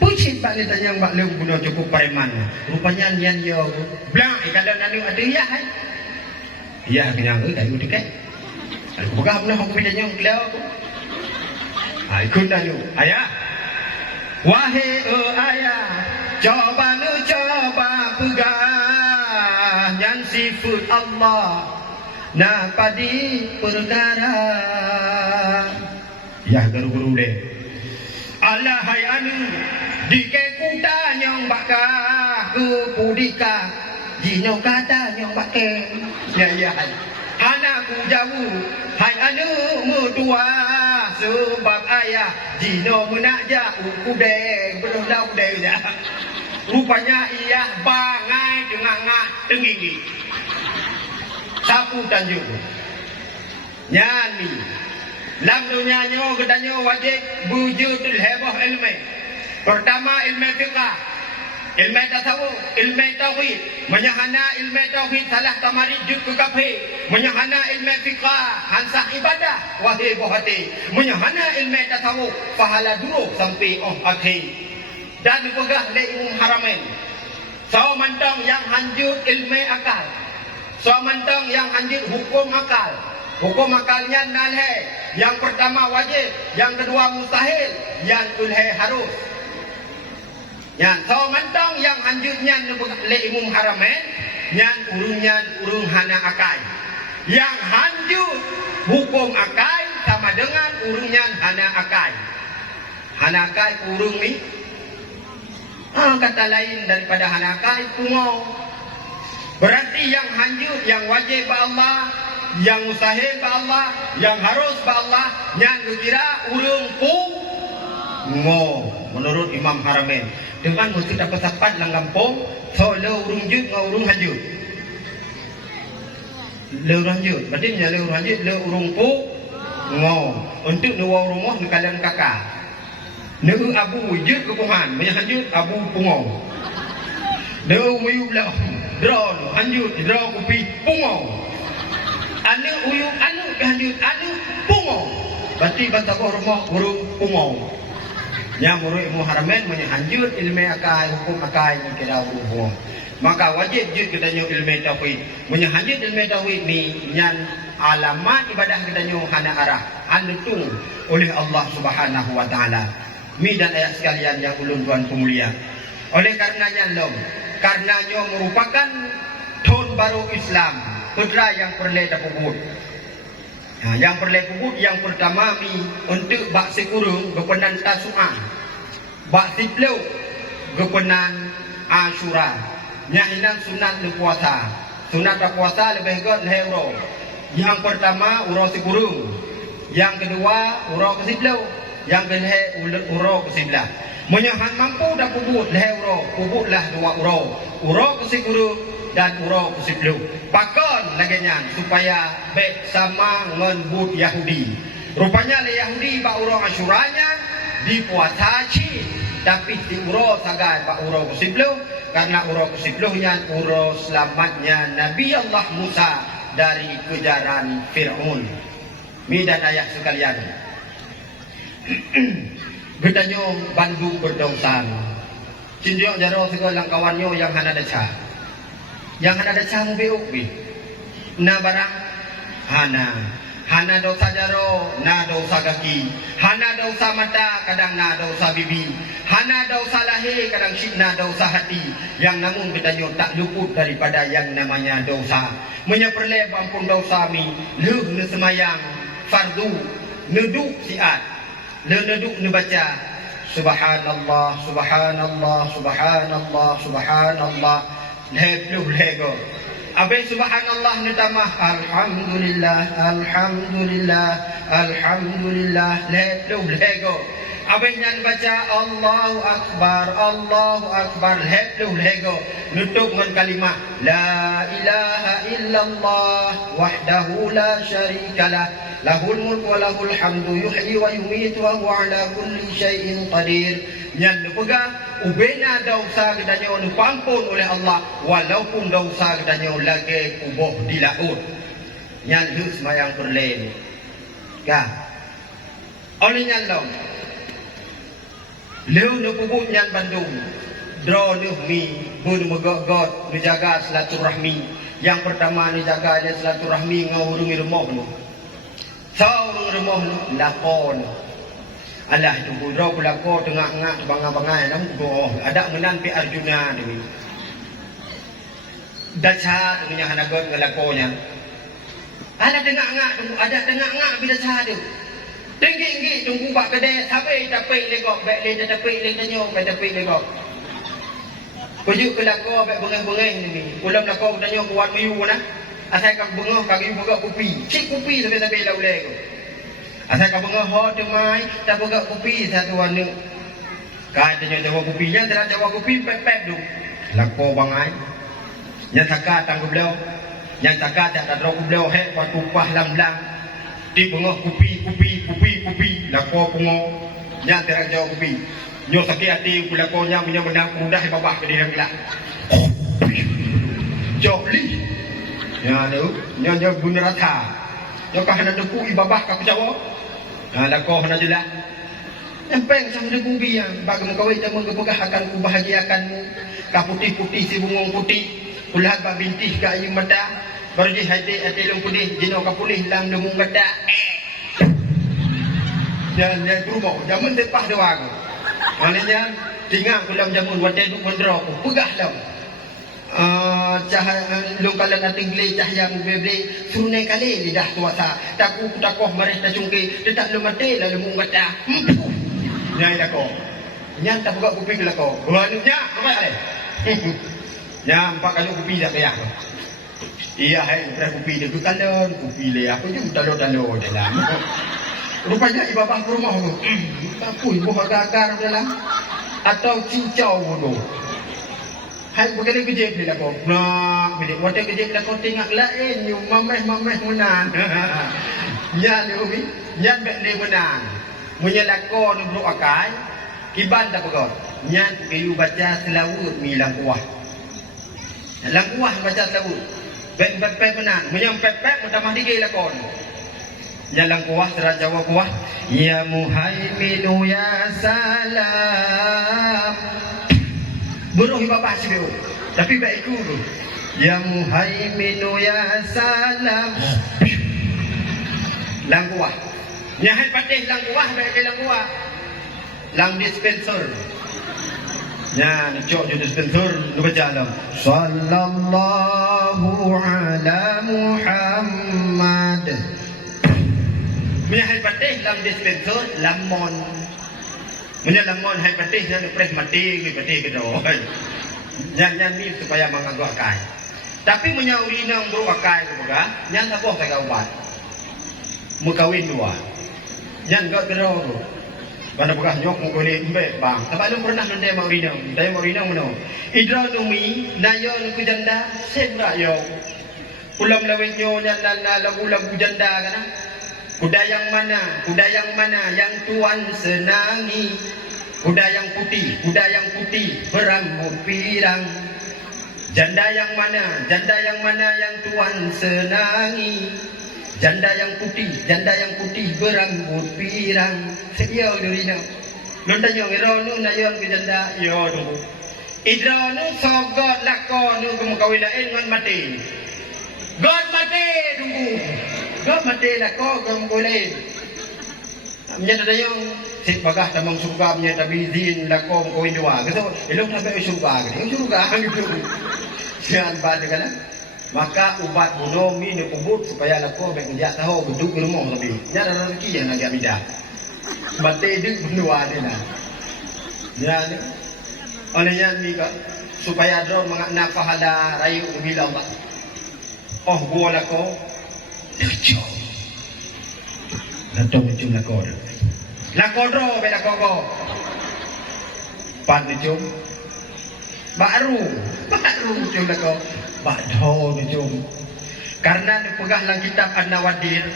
pucit pak ni tanya mbak leung guna cukup preman rupanya nian yo blang kalau nanu ada ya hai ya kenyang kai udik aku buka guna aku bidanya nglau ai kundalu ayah wahai ayah coba nu coba pegah yang sifat Allah na padi perkara ya guru-guru deh Allah hai anu dike kuta nyong bakah ke pudika jino kata nyong bake ya hai anakku jauh hai anu mudua sebab ayah jino menakja ukudeng belum dah udeng ya rupanya ia bangai dengan ngah tenggingi sapu tanjung nyanyi lam dunia nyo kedanyo wajib wujudul hebah ilmu pertama ilmu fiqah ilmu tasawuf ilmu tauhid menyahana ilmu tauhid salah tamarid jud ke kafir menyahana ilmu fiqah hansah ibadah wahai bohati menyahana ilmu tasawuf pahala dulu sampai akhir dan pegah le haramen so mantong yang hanjut ilmu akal so mantong yang hanjut hukum akal hukum akalnya nalhe yang pertama wajib yang kedua mustahil yang ulhe harus yang so mantong yang hanjutnya le imum haramen yang urung hana akal yang hanjut hukum akal sama dengan urungnya hana akal urung ni kata lain daripada hanakai pungo berarti yang hanjut yang wajib ba Allah yang mustahil ba Allah yang harus ba Allah yang kira urung pungo menurut Imam Haramain dengan mesti dapat sapat lang kampung so le urung jut ngau urung hanjut le urung hanjut berarti nya le urung hanjut le urung pungo untuk dua rumah di kalian kakak Neu abu wujud kepungan, banyak hanjut abu pungong. Neu muyub lah, drone hanjut, drone kopi pungong. anu uyuk anu lanjut anu pungo berarti bantah rumah burung pungo nya murid ilmu haramen menyanjut ilmu akai hukum akai ni kira hukum maka wajib jud kita nyu ilmu tauhid menyanjut ilmu tauhid ni nyan alamat ibadah kita nyu hana arah antung oleh Allah Subhanahu wa taala mi dan ayat sekalian yang ulun tuan pemulia oleh karenanya karenanya merupakan tahun baru Islam putra yang perlu dapubut yang perlu kubut yang pertama mi untuk bak sekurung gepenan Tasu'ah bak siplau gepenan Asyura nyahinan sunat le puasa sunat puasa lebih god lehero yang pertama uro sekurung yang kedua uro kesiplau yang kedua uro kesebelah menyahan mampu dah kubut lehero kubutlah dua uro kesekurung dan uro kesiplau bakon laganya supaya baik sama ngenbut Yahudi rupanya le Yahudi ba uro Asyuranya dipuasaci tapi di uro sagai ba uro kesiplau karena uro kesipluhnya uro selamatnya Nabi Allah Musa dari kejaran Fir'aun mi dan ayah sekalian bertanya Bandung berdosa cinjok jaro segala kawannya yang hana daca yang hana daca mu beuk bi na barang hana dosa jaro na dosa kaki hana dosa mata kadang na dosa bibi hana dosa lahir kadang na dosa hati yang namun kita tak luput daripada yang namanya dosa menyeperleh ampun dosa mi leuh ne semayang fardu neduk siat neduk ne baca subhanallah subhanallah subhanallah subhanallah lebih lego abai subhanallah netamah alhamdulillah alhamdulillah alhamdulillah lebih lego abai nyan baca Allahu akbar lebih lego nutup dengan kalimah la ilaha illallah wahdahu la syarikalah lahul mulku wa lahul hamdu yuhyi wa yumiitu wa huwa ala kulli syai'in qadir nyan pegang ubena dosa kedanya dipampun oleh Allah walaupun dosa kedanya lagi kubuh di laut nyan hus mayang perlen ka oleh nyan leu no kubut nyan Bandung dro leuh mi bun megogot menjaga silaturahmi yang pertama ni jaga dia silaturahmi ngurungi rumah nu saurung rumah nu lakon alah itu budro pelako tengah-tengah bangai-bangai nam doh ada menan pi Arjuna dewi daca punya hanagot ngelakonya ada tengah-tengah bila sadu tinggi tunggu bak kedai sampai tapi legok baik le tapi le tanyo baik tapi legok kujuk kelako baik bengeng-bengeng ni ulam lako tanyo kuat mayu na asal kak bengah kaki buka kopi cik kopi sampai lau lego asal kau bengah hot demai tak buka kopi satu warna katanya jawab kopinya tidak jawab kopi pep tu lako bangai yang taka tangguh beliau yang taka tak ada beliau hek waktu pah lam-lam di bengah kopi lako pungo yang tidak jawab kopi nyo sakit hati lakonya punya menang mudah babah ke dia gelak joli ya tu nyo guna rasa nyo kah nak duku ibabah ka pejawa lako hana jelas empeng sama dengan kumbi yang bagi mengkawai dan menggegahakan kubahagiakanmu kah putih-putih si bungong putih kulah bak bintih ka ayu mata berjih hati lung putih jino ka pulih lam demung mata dan berubah zaman tepah doang maknanya tinggal kulam jamun wadai duk mendra ku pegah lam cahaya lungkalan atingli cahaya mubebli sunai kali lidah tuasa takoh marih ta cungki tetap lemate lalu mungata nyai lako nyanta buka kuping lako banunya apa ale nya empat kali kupi dah kaya iya hai berapa kupi dia talon kupi le aku je talon dalam rupanya ibabah ke rumah tu apa ibu gagar dalam atau cincau tu hai begini kerja bila kau nak bila waktu kerja bila kau tengok lain you mameh menang ya ni ya bet ni menang menyelako ni bro akai kiban tak kau nyat kayu baca selawut mi langkuah baca selawut Pep benar. Menyempet mutamah digil lakon. Jalan kuah serat Jawa kuah. Ya Muhaiminu ya salam. Buruh bapak siu. Tapi baik guru. Ya Muhaiminu ya salam. Lang kuah. Nyahai patih lang kuah baik lang kuah. Lang dispenser. Nya cok jadi dispenser nu berjalan. Sallallahu ala Muhammad. Menyahai patih lang dispenser lamon. Menyah lamon hai patih nya preh mati ke patih ke doh. Nyan ni supaya mangagak kai. Tapi menyah urinang bro akai ke boga, nyan tapoh ka ubat. Mukawin dua. Nyan gak gerau tu. Pada bekas nyok mukuli embe bang. Tapi lu pernah nanti mau rinang. Saya mau rinang mana? Idra tumi nayon ku janda sebra yo. Ulam lawet nyo nyan lagu janda kana. Kuda yang mana yang tuan senangi? Kuda yang putih berambut pirang. Janda yang mana yang tuan senangi? Janda yang putih berambut pirang. Sedia urina. Lonta yo ngerono nayon ke janda yo dulu. Idranu sogot lakon nu kemukawin lain ngan mati. God mati dulu. God mati lakon kemukawin. Nya tadayong sit bagah tamang suka nya tabi izin lakon kawin dua. Gitu elok sampai surga gitu. Surga gitu. Sian ba kana? Maka ubat bunuh minum ubut supaya lako bekerja tahu beduk rumah lebih. Jangan rezeki yang agak beda. Mati duk berdua ni lah. Ya ni. Olehnya ni ka supaya drone mengenal pahala rayu bila Allah. Oh gua lako. Lucu. Nanti muncul lako. Lako dro bela koko. Pan lucu. Baru muncul lako. Badho nujum. Karena dipegang dalam kitab An-Nawadir.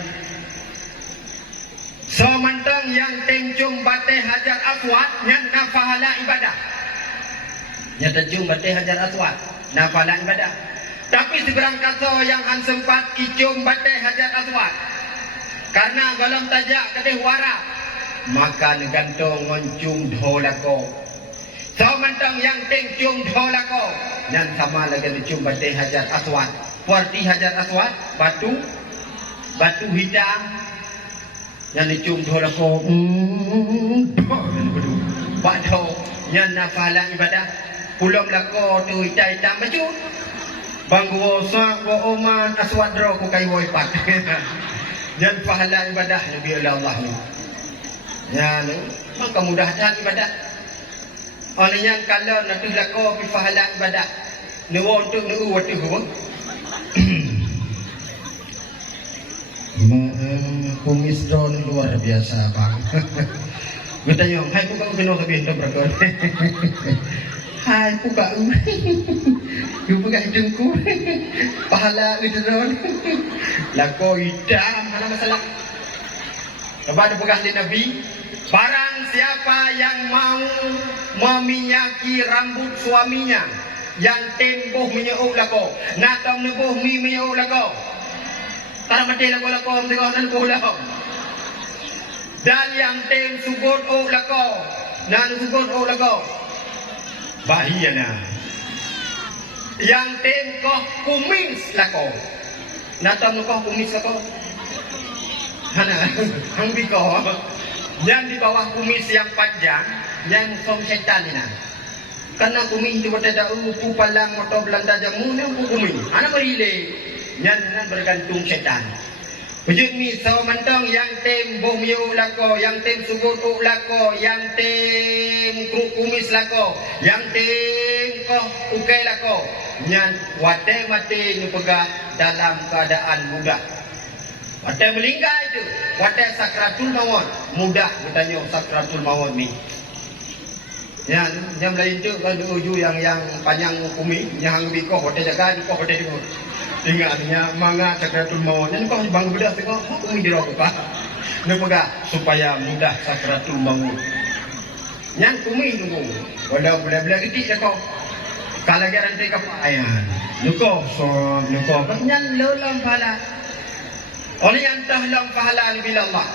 So mantang yang tencung batai hajar aswad yang nafahala ibadah. Yang tencung batai hajar aswad nafahala ibadah. Tapi seberang kaso yang sempat kicum batai hajar aswad. Karena golong tajak kedih warap. Maka negantong ngoncung dholako. So mantang yang tencung dholako. Dan sama lagi dicium batai hajar aswad. Warti hajar aswad, batu hitam. Yang dicium dholako. Batu yang nafalah ibadah. Pulau lako tu hitam baju. Banggu wosak wa oman aswad dro ku kai woi pat. Dan pahala ibadah lebih oleh Allah ni. Ya ni, maka mudahkan ibadah. Olehnya kalau nak lako pi pahala ibadah. Nuwon tu nu watu ko. Kumis drone luar biasa bang. Bertanya, hai buka kena lebih dah berkor. Hai buka. You buka hidungku. Pahala drone. Lako hitam mana masalah. Kepada pegang di Nabi. Barang siapa yang mau meminyaki rambut suaminya yang tempoh menyeuh lako, natong nebuh mi menyeuh lako. Tara mati lako tengok nan ko lako. Dan yang tem sugut oh lako, nan sugut oh lako. Bahaya na. Yang tem koh kumis lako. Natong koh kumis lako. Hana, hang biko. Yang di bawah kumis yang panjang, yang som setan ni nak. Karena kumis itu berada upu palang motor belanda jamu ni upu kumis. Anak berile, yang bergantung setan. Wujud ni so mantong yang tem bom yo lako, yang tem sugut lako, yang tem kumis lako, yang tem koh ukai lako. Yang wate mati ni pegah dalam keadaan mudah. Wadah melingkar itu, wadah sakratul maut. Mudah bertanya sakratul maut ni. Yang lain tu kalau uju yang panjang kumi, yang bikoh wadah jaga, bikoh wadah itu. Ingatnya manga sakratul maut. Yang kau bang bedah tengok, kumi dirokok. Nepegah supaya mudah sakratul maut. Yang kumi tunggu, wadah boleh kecil kau. Kalau garanti kepayan, luko so luko banyak lolam pahala. Oleh yang tahlam pahala bila Allah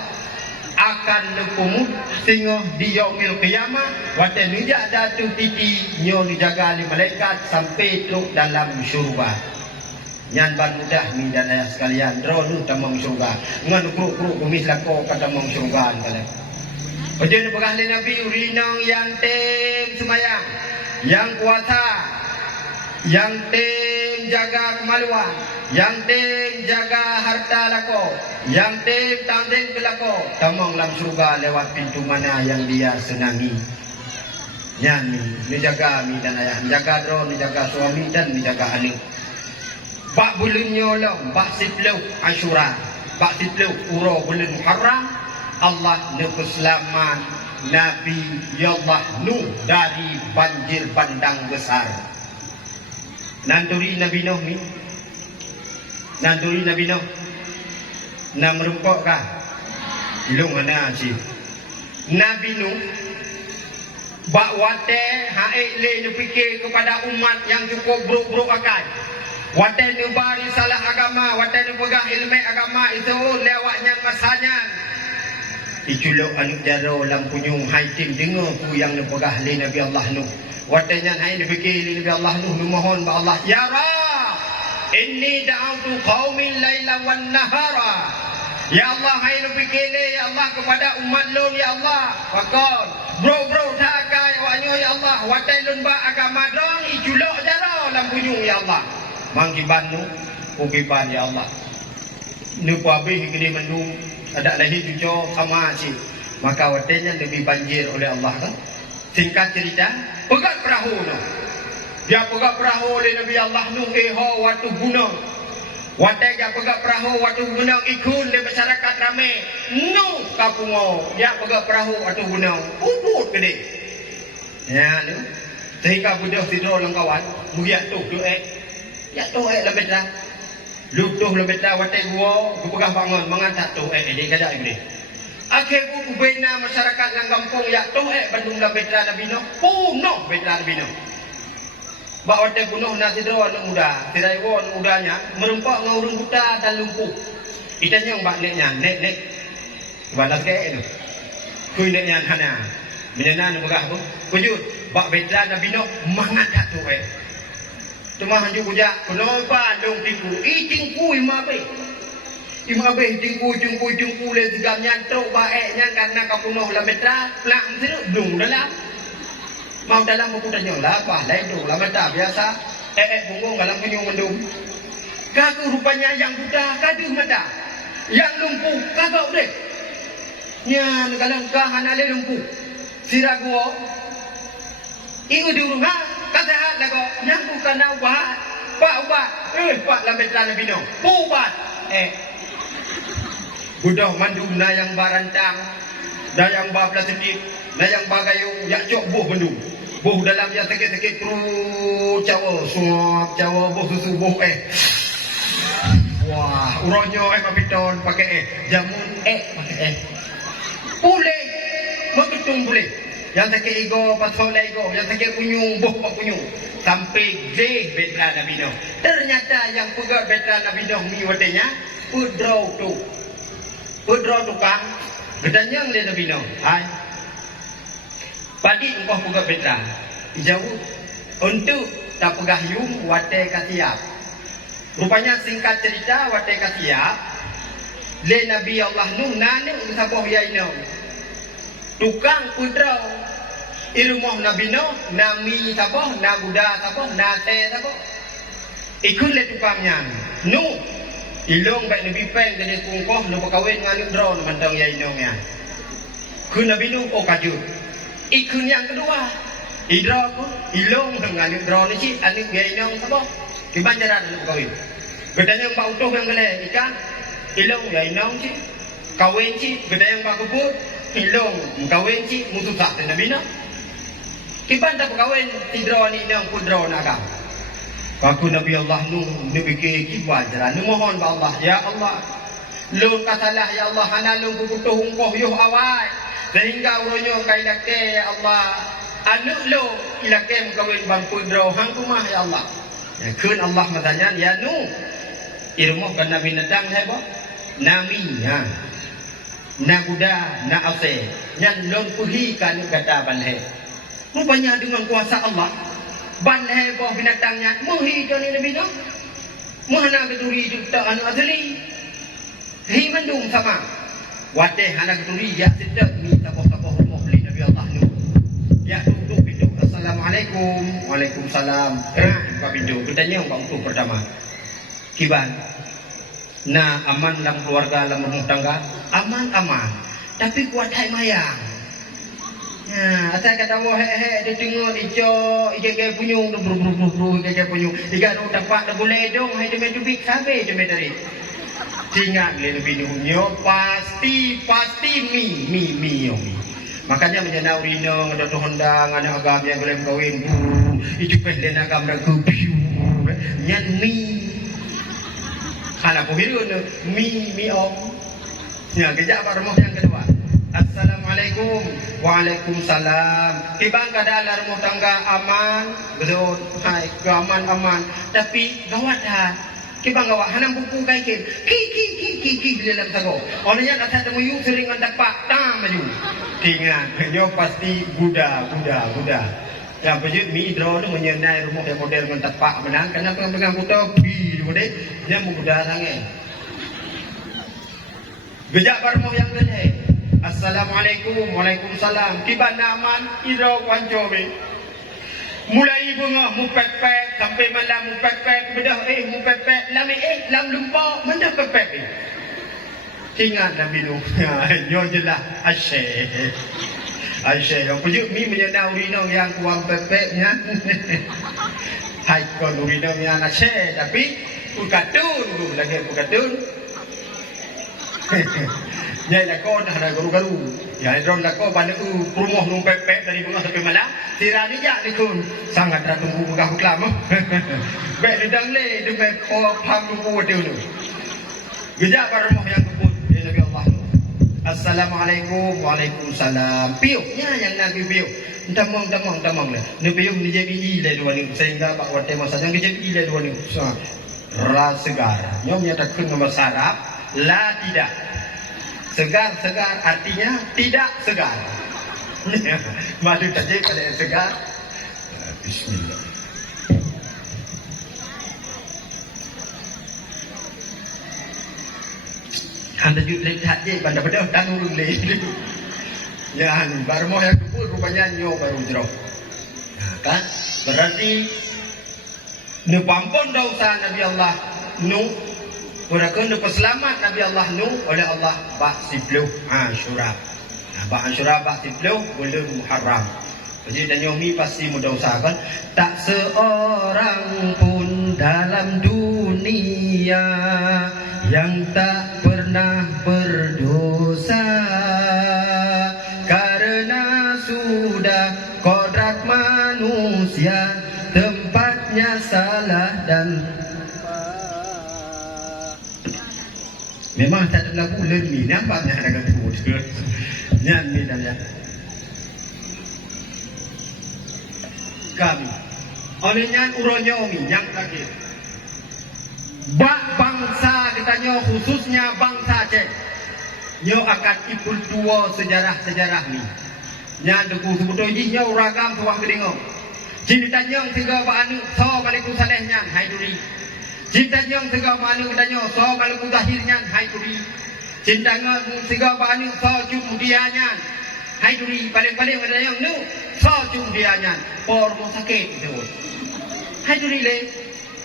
akan lukumu tengok di yaumil qiyamah wate nujak datu titi nyo dijaga oleh malaikat sampai teruk dalam syurga. Nyan ban mudah mi dan ayah sekalian dro nu tamang syurga. Ngan kruk-kruk kumis lako pada tamang syurga kala. Ojen begah le Nabi urinang yang tem semayang, yang kuasa, yang tem jaga kemaluan, yang tem jaga harta lako, yang tem tanding ke lako, tamang dalam syurga lewat pintu mana yang dia senangi. Nyan ni jaga mi dan ayah, jaga dro, ni jaga suami dan ni jaga anak. Bak bulan nyolong, bak siplau Asyura, bak siplau uro bulan Muharram, Allah nekeselamat Nabi Allah Nuh dari banjir bandang besar. Nanturi Nabi Nuh ni, nanturi Nabi Nuh, nak merumpok kah? Ilung mana sih? Nabi Nuh, bak wate haik le ni fikir kepada umat yang cukup buruk-buruk akal. Wate ni bari salah agama, wate ni pegah ilmu agama itu lewatnya masanya. Iculok anu jaro lampunyung haitim dengar ku yang ni pegah le Nabi Allah Nuh. Wate nyan hai ni fikir le Nabi Allah Nuh mohon ba Allah, ya Rab, inni da'autu qaumin laila wan nahara. Ya Allah hai ni fikir le ya Allah kepada umat lu ya Allah. Fakon bro tak kai awaknya ya Allah, wate lun ba agama dong iculok jaro lampunyung ya Allah. Mangkiban nu, ukiban ya Allah. Nu puabih gede mendung, ada lagi cuco sama si. Maka watenya lebih banjir oleh Allah kan. Singkat cerita, pegat perahu nu. Dia pegat perahu oleh Nabi Allah nu waktu gunung. Watenya pegat perahu waktu gunung ikun di masyarakat ramai. Nu kapungo, dia pegat perahu waktu gunung. Ubud gede. Ya nu. Sehingga budak tidur orang kawan, mugiak tu ya tu lebih dah. Lutuh lebih dah watai gua, aku pegah bangun mengangkat tu dia kada ini. Akhir ku bina masyarakat yang kampung ya tu Bandung lebih dah Nabi Nuh. Punuh betra Nabi Nuh. Bak watai punuh nasi doa anak muda, tirai wo anak mudanya merempak ngurung buta dan lumpuh. Itanya yang bak neknya, nek. Balas ke itu. Kui neknya hana. Minana nu pegah tu. Kujud bak betra Nabi Nuh mengangkat tu cuma hanjuk bujak kenapa dong tingku tingku imabe tingku le segam nyantruk baiknya karena kapunuh la metra lang siru dung dalam mau dalam buku dan yang lah apa lain tu la metra biasa punggung dalam penyung mendung kaku rupanya yang buta kadu mata yang lumpuh kagak deh nyan kalang kahana le lumpuh sirago iu di rumah kata lagu yang bukan ubat pak pak lambetan Nabi Nuh ubat budak mandum na yang barantang na yang babla sedip na yang bagayung yak cok buh mendung buh dalam yang sakit-sakit kru cawa suap cawa buh susu buh wah uronyo mapiton pakai jamun pakai boleh maketung boleh. Yang sakit ego, pasal ego, yang sakit punyung, punyung. Sampai je betra Nabi Nuh. Ternyata yang pegat betra Nabi Nuh ni watanya, pudrau tu. Pudrau tukang, gedanyang le Nabi Nuh. Hai. Padi engkau pegat betra. Jauh. Untuk tak pegah yung, wate kasiap. Rupanya singkat cerita, wate kasiap. Le Nabi Allah Nuh, nane usapoh yai Nuh. Tukang pudrau irumah Nabi Nuh nami saboh na buda saboh na te saboh ikun le tukangnya Nuh ilong baik Nabi pen gede kungkoh nu berkawin dengan drone mentang yai Nuh ya kun Nabi Nuh kaju ikun yang kedua idra ko ilong dengan drone ni anik yai Nuh saboh di banjaran nu berkawin bedanya yang utuh yang gele ikan ilong yai Nuh si kawin si beda yang kebut ilong kawin si musuh sak Nabi Nuh kiban tak kawin tidro ni nang pudro naga Aku Nabi Allah Nuh fikir kiban jalan mohon ba Allah ya Allah lun katalah ya Allah hana lun butuh hungkoh yuh awai sehingga uronyo kai lake ya Allah anu lo ilakem kawin bang pudro hang kumah ya Allah. Ya kun Allah matanya ya nu. Irmo kan nabi nadang hai bo. Nami ha. Na guda na ase. Nyan lon puhi kan kata ban hai. Rupanya dengan kuasa Allah ban hai bo binatangnya muhi jo ni nabi no. Muhana keturi juta anu asli. Hi mendung sama. Wadeh anak keturi ya sedek ni tapoh-tapoh rumah beli Nabi Allah nu. Ya duduk pintu. Assalamualaikum. Waalaikumsalam. Buka pintu. Kita nyong bang tu pertama. Kiban. Nah aman dalam keluarga dalam rumah tangga. Aman. Tapi kuat hai mayang. Nah, asal kata wah dia tengok ijo punyung bru ijo punyung. Tiga ru tapak dah boleh dong hai demi dubik sabe demi dari. Tinggal lebih dulu pasti mi. Makanya menjana urino ada hondang ada agam yang boleh kawin itu pehlen agam dah kupiu nyan mi kalau kuhiru mi om ya kejap rumah yang kedua. Assalamualaikum. Waalaikumsalam. Tibang kada rumah tangga aman betul hai aman tapi gawat dah. Kibang gawat hanam buku kai ki dalam sago. Orangnya kata temu yu sering andak pak tam maju. Tingan nyo pasti guda. Yang pejut mi idro tu menyenai rumah yang model dengan tapak menang karena pegang kuda bi model dia mengguda sangat. Gejak rumah yang kedua. Assalamualaikum. Waalaikumsalam. Kibang aman idro wanco mi. Mulai bunga mupepek sampai malam mupepek bedah mupepek lami lam lumpur mana pepek ingat Nabi Nuh nyo jelah asyik yang pujuk mi menyenau rinong yang kuang pepeknya hai kon rinong yang asyik tapi pukatun lagi pukatun Nyai lakon dah ada garu-garu. Ya drone lakon pada rumah nung pepek dari bunga sampai malam. Tirani jak dikun. Sangat dah tunggu buka huklam. Bek dedang le dengan pam tunggu tu. Gejak pada rumah yang kebut ya Nabi Allah. Assalamualaikum. Waalaikumsalam. Piuknya yang Nabi piuk. Damang le. Ni piuk ni JBI le dua ni sehingga Pak Wate masa yang JBI le dua ni. Ras segar. Nyom nyatakan nomor sarap la tidak. Segar artinya tidak segar. Madu tajik pada yang segar. Bismillah. Anda juga lihat je pada tanggung leh. Ya, baru mau yang kubur rupanya nyo baru jerok. Nah, kan berarti nu pampun dosa Nabi Allah nu Purakan dapat selamat Nabi Allah Nuh oleh Allah bak 10 Asyura. Bak Asyura bak 10 bulan Muharram. Jadi dan yomi pasti mudah usahakan. Tak seorang pun dalam dunia yang tak pernah berdosa karena sudah kodrat manusia tempatnya salah dan memang tak ada lagu lebih nampaknya ada lagu nyanyi dan ya kami olehnya uronyomi yang terakhir bangsa kita nyo khususnya bangsa Aceh nyo akan ipul tua sejarah ni nyan deku sebetulnya nyo ragam tuah kedingong cinta nyong tiga ba'anu so baliku salehnya hai duri cinta nyong tiga ba'anu katanya so baliku zahirnya hai duri cinta nyong tiga ba'anu so cumudianya hai duri paling-paling katanya nu so cumudianya por mau sakit itu hai duri le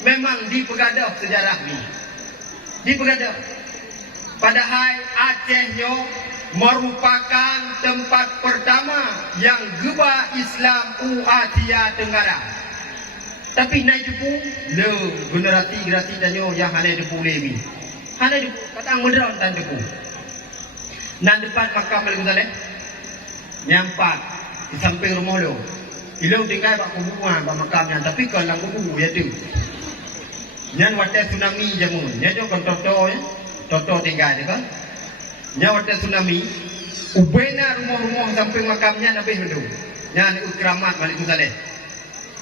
memang dipegadah sejarah ni dipegadah padahal Aceh nyo merupakan tempat pertama yang geba Islam Asia Tenggara. Tapi naik depu, le generasi danyo yang hanya depu lebi. Hanya depu, patang modern dan depu. Nan depan makam paling utara, nyampat di samping rumah lo. Ilau tinggal bak kuburan bak makamnya, tapi kalau kubu ya tu. Nyan wadah tsunami jamun, nyan kan toto tinggal je kan. Nyawa tsunami ubena rumah-rumah sampai makamnya nabi hidup Nya ni keramat malik saleh.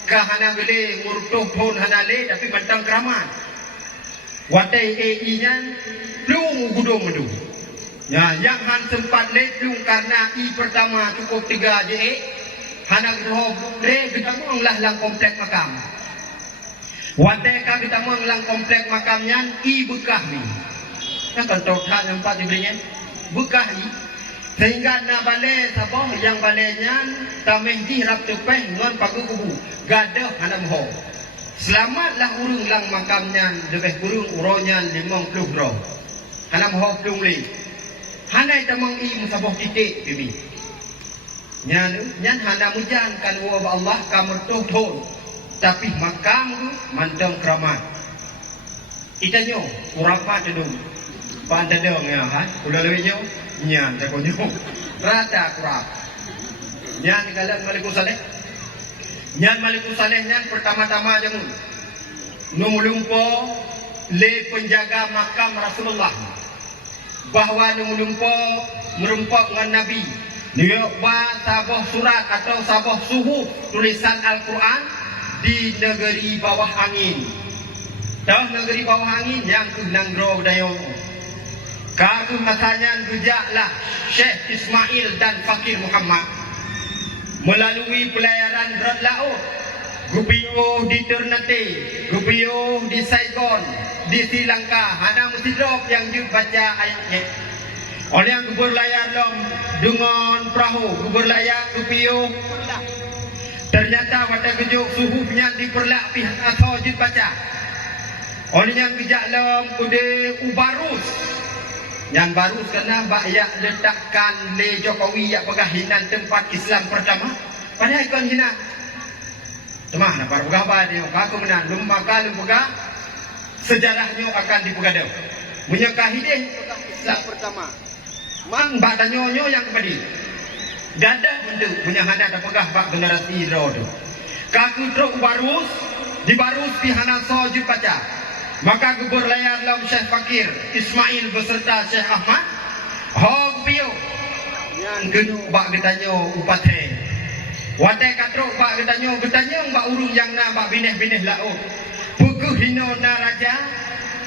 Ka hana beli ngurtuh pun hana le tapi mentang keramat. Watai nya plung gudung medu. Ya, yang han sempat le plung karena i pertama cukup 3 je. Hana roh le getamang lah lang komplek makam. Watai ka getamang lang komplek makamnya i bekah ni. Nah kan total nampak dibelinya bekah i. Sehingga na balai sabah yang balainya tameh di rap tepeh ngon pagu kubu gadah hanam ho. Selamatlah urung lang makamnya lebih kurung uronya 50 ro. Hanam ho plung li. Hanai tamang i musabah titik bibi. Nyan hana mujan kan wa Allah kamur tuh tapi makam tu mantang keramat. Itanyo urapa tedung. Pan tedung ya ha. Ulah lewinyo nyan takonyo. Rata kurap. Nyan kalan maliku saleh. Nyan maliku saleh nyan pertama-tama aja mun. Numulumpo le penjaga makam Rasulullah. Bahwa numulumpo merumpok dengan Nabi. Dia buat sabah surat atau sabah suhu tulisan Al-Quran di negeri bawah angin. Tahu negeri bawah angin yang tu nanggro dayo. Kau masanya rujaklah Syekh Ismail dan Fakir Muhammad melalui pelayaran berat laut. Gupiyo di Ternate, gupiyo di Saigon, di Sri Lanka. Hana mesti drop yang you baca ayatnya. Oleh yang berlayar dom dengan perahu, berlayar gupiyo. Ternyata pada kejuk suhu punya diperlak pihak atau jid baca. Oleh yang bijak lom kude ubarus. Yang barus kena bakyak letakkan le Jokowi yang pegahinan tempat Islam pertama. Padahal ikon hina. Temah nak para pegawai dia, aku menang lembaga sejarahnya akan dipegadau. Menyekahi dia Islam pertama. Man bak tanyonyo yang kepadi. Gadah bentuk punya hana ada pegah bak generasi ro tu. Kaku truk barus dibarus pihana sojud baca. Maka gubur layar lam Syekh Fakir Ismail beserta Syekh Ahmad. Hog piyo. Yang genu bak getanyo upate. Watai katruk bak getanyo bak urung yang na bak bineh-bineh laut. Puguh hino na raja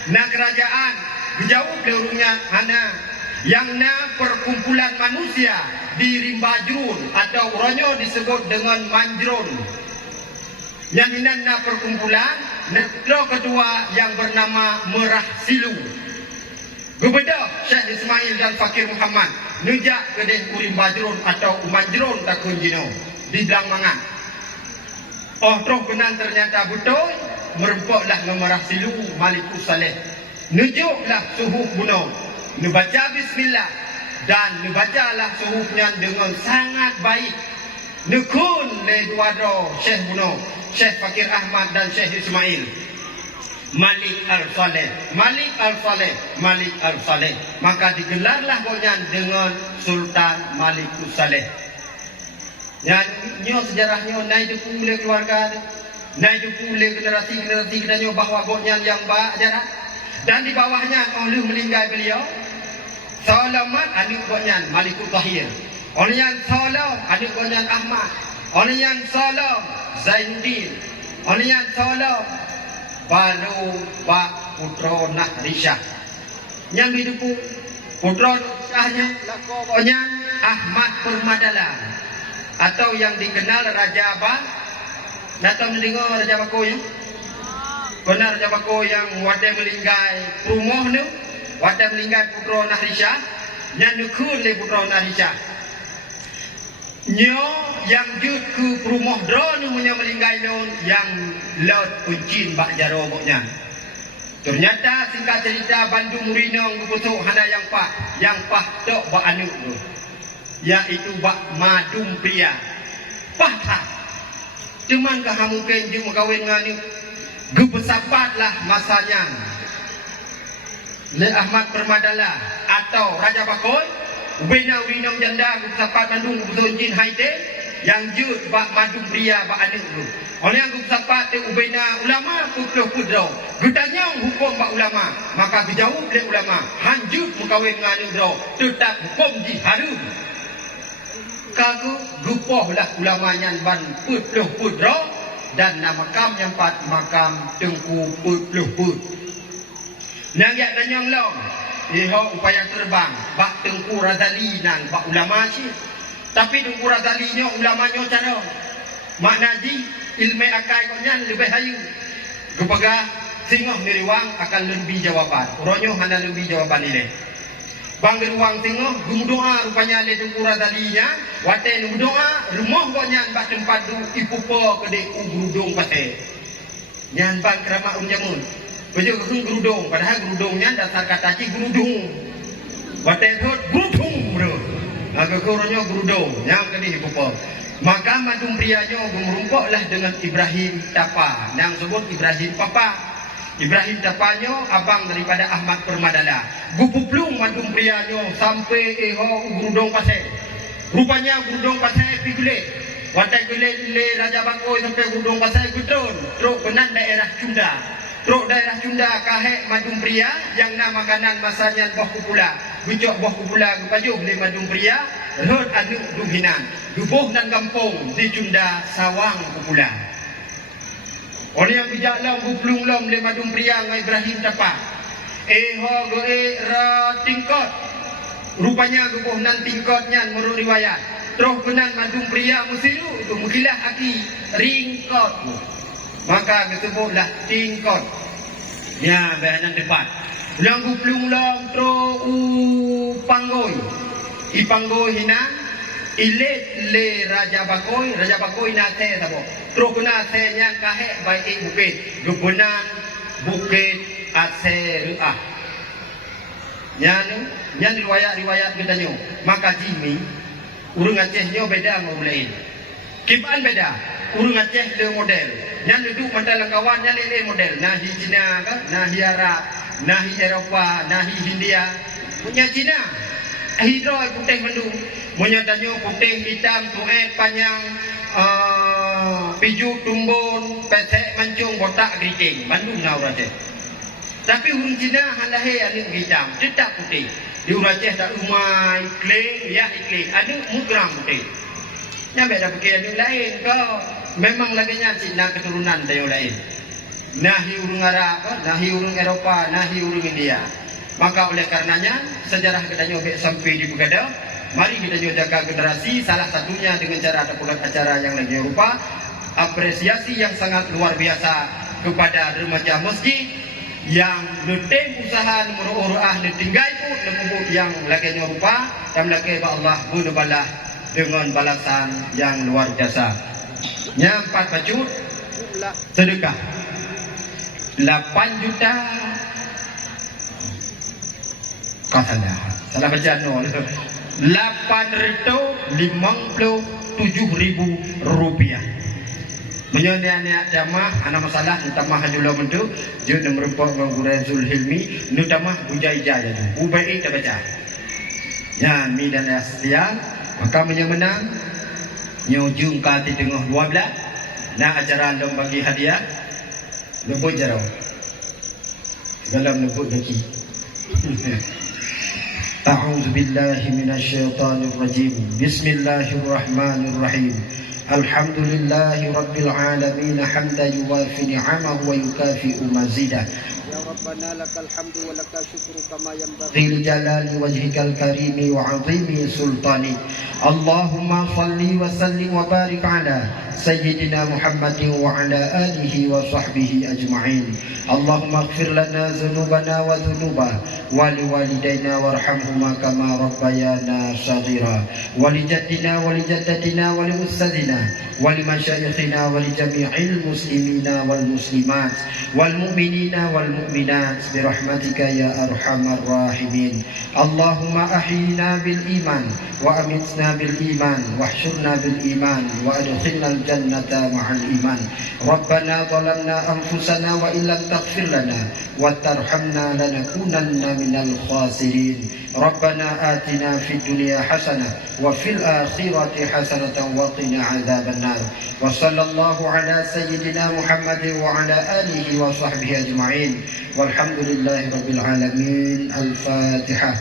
na kerajaan. Jauh le urungnya hana yang na perkumpulan manusia di Rimbajrun atau uronyo disebut dengan Manjrun. Yang ini na perkumpulan negara kedua yang bernama Merah Silu. Gubernur Syekh Ismail dan Fakir Muhammad nujak kedeh Urim Bajrun atau Manjrun takun jino di Blangmangan. Oh terus benar ternyata betul merempoklah Merah Silu Malikus Saleh. Nujuklah suhu gunung. Nubaca bismillah dan nubacalah suhunya dengan sangat baik. Nukun le duadro Syekh Buno, Syekh Fakir Ahmad dan Syekh Ismail. Malik Al-Saleh, Malik Al-Saleh, Malik Al-Saleh. Maka digelarlah bolanya dengan Sultan Malik Al-Saleh. Yang nyo sejarahnya naik dipulih keluarga, naik dipulih generasi-generasi kita bahawa bolanya yang baik jarak. Dan di bawahnya oleh meninggal beliau Salamat adik bolanya Malik Al-Tahir. Oleh yang Salam adik bolanya Ahmad. Oleh yang Salam Zainuddin. Oleh yang Salam baru Pak Putra Nahrisha. Yang hidup Putra Nahrisha pokoknya Ahmad Permadala atau yang dikenal Raja Abah. Datang mendengar Raja Bako ya? Benar Raja Bako yang wadah melinggai rumah ni, wadah melinggai Putra Nahrisha, yang nukul le Putra Nahrisha. Nyo yang jut ke rumah drone punya melinggai non yang laut uncin bak jaro boknya. Ternyata singkat cerita Bandung Murinong kupusuk hana yang pah tok bak anu tu. Iaitu bak Madum Pria. Pah tak. Cuman kah mungkin je kawin dengan ni. Gepesapatlah masanya. Le Ahmad Permadala atau Raja Bakoy Ubena Winong Janda Gupsapat Bandung Gupsun Jin Haite yang jut bak Madum Pria bak adik tu. Oleh yang Gupsapat te ubena ulama putro pudro. Gutanya hukum bak ulama, maka dijauh oleh ulama. Hanjut mengkawin dengan anu tetap hukum diharum. kagu gupohlah ulamanya ban putluh putro dan nama makam yang empat makam Tengku putluh put. Nangyak dan yang long iho upaya terbang bak Tengku Razali nan bak ulama sih. Tapi Tengku Razali nyo ulamanya cara maknaji ilmu akai konyan lebih hayu. Kepaga singoh meriwang akan lebih jawaban. Ronyo hanya lebih jawaban ini. Bang beruang singoh gumdoa rupanya le Tengku Razalinya. Wate gumdoa rumah konyan bak tempat du ipupo kede ugrudong pate. Nyan bang kerama jamun. Bejo keng grudong padahal grudongnya dasar kata ci grudong. Wate thot grudong bro. Agak ronyo grudong yang kede ipupo. Maka madung prianya gemerumpoklah dengan Ibrahim Tapa yang sebut Ibrahim Papa. Ibrahim Tapanyo abang daripada Ahmad Permadala. Gupuplung madung prianya sampai grudong pasai. Rupanya grudong pasai pigule. Watai gule le Raja Bakoi sampai grudong pasai betul. Truk benan daerah Cunda. Truk daerah Cunda kahek madung pria yang nama makanan masanya buah kupula. Bucok buah kupula kepajuk le madung pria. Rod anu duhinan. Dubuh dan kampung di Cunda Sawang kupula. Oleh yang bijak lam buplung lam le madung pria ngai Ibrahim Tapa. Ra tingkot. Rupanya gubuh nan tingkotnya menurut riwayat. Terus benan madung pria musiru itu mukilah aki ringkot. Maka disebutlah tingkot. Ya bahanan depan. Ulang guplung lam terus panggoi. Ipanggoy hinan ilet le Raja Bakoi nate sabo. Terus kena senya kahek baik bukit. Dubunan bukit Aseruah. Nyan riwayat kita nyo. Maka Jimmy urang Aceh nyo beda dengan lain. Kiban beda. Urang Aceh le model. Nyan duduk mantal kawan nyan le model. Nahi Cina kan, nahi Arab, nahi Eropah, nahi Hindia. Punya Cina. Hidro putih mendung. Menyatanyo putih hitam tuek panjang piju tumbun pesek mancung botak geriting Bandung na urang Aceh. Tapi urang Cina handahe anu hitam tetap putih. Di urang Aceh tak umai kling ya ikling anu mugram putih. Nya beda pakai anu lain ko memang laginya Cina keturunan tayo lain. Nahi urang Arab, nahi urang Eropah, nahi urang India. Maka oleh karenanya sejarah kita nyobek sampai di Begada. Mari kita jaga generasi, salah satunya dengan cara ada pula acara yang lagi rupa apresiasi yang sangat luar biasa kepada remaja masjid yang letem usaha nomor tinggai pun lembut yang lagi rupa dan lagi Allah bunuh dengan balasan yang luar biasa. Yang 4 bacut sedekah 8 juta. Salah baca no. 857.000 rupiah. Menyonya jamah ana masalah tamah jula mentu je merupakan guru Zulhilmi nu tamah bujaija ya. Ubai ta baca. Ya mi dan asian maka menang nyujung ka di tengah 12 na acara dong bagi hadiah lebut jarau dalam lebut lagi. أعوذ بالله من الشيطان الرجيم بسم الله الرحمن الرحيم الحمد لله رب العالمين حمدا يوافي نعمه ويكافئ مزيده يا ربنا لك الحمد ولك الشكر كما ينبغي لجلال وجهك الكريم وعظيم سلطانك اللهم صل وسلم وبارك على سيدنا محمد وعلى آله وصحبه أجمعين اللهم اغفر لنا ذنوبنا وذنوب ولوالدينا وارحمهما كما ربيانا صغيرا ولجدنا ولجدتنا ولأستاذنا ولمشايخنا ولجميع المسلمين والمسلمات والمؤمنين والمؤمنات برحمتك يا أرحم الراحمين اللهم أحينا بالإيمان وأمتنا بالإيمان واحشرنا بالإيمان وأدخلنا الجنة مع الإيمان ربنا ظلمنا أنفسنا وإن لم تغفر لنا وترحمنا لنكونن من الخاسرين ربنا آتنا في الدنيا حسنة وفي الآخرة حسنة وقنا عذاب النار وصلى الله على سيدنا محمد وعلى آله وصحبه أجمعين والحمد لله رب العالمين الفاتحة.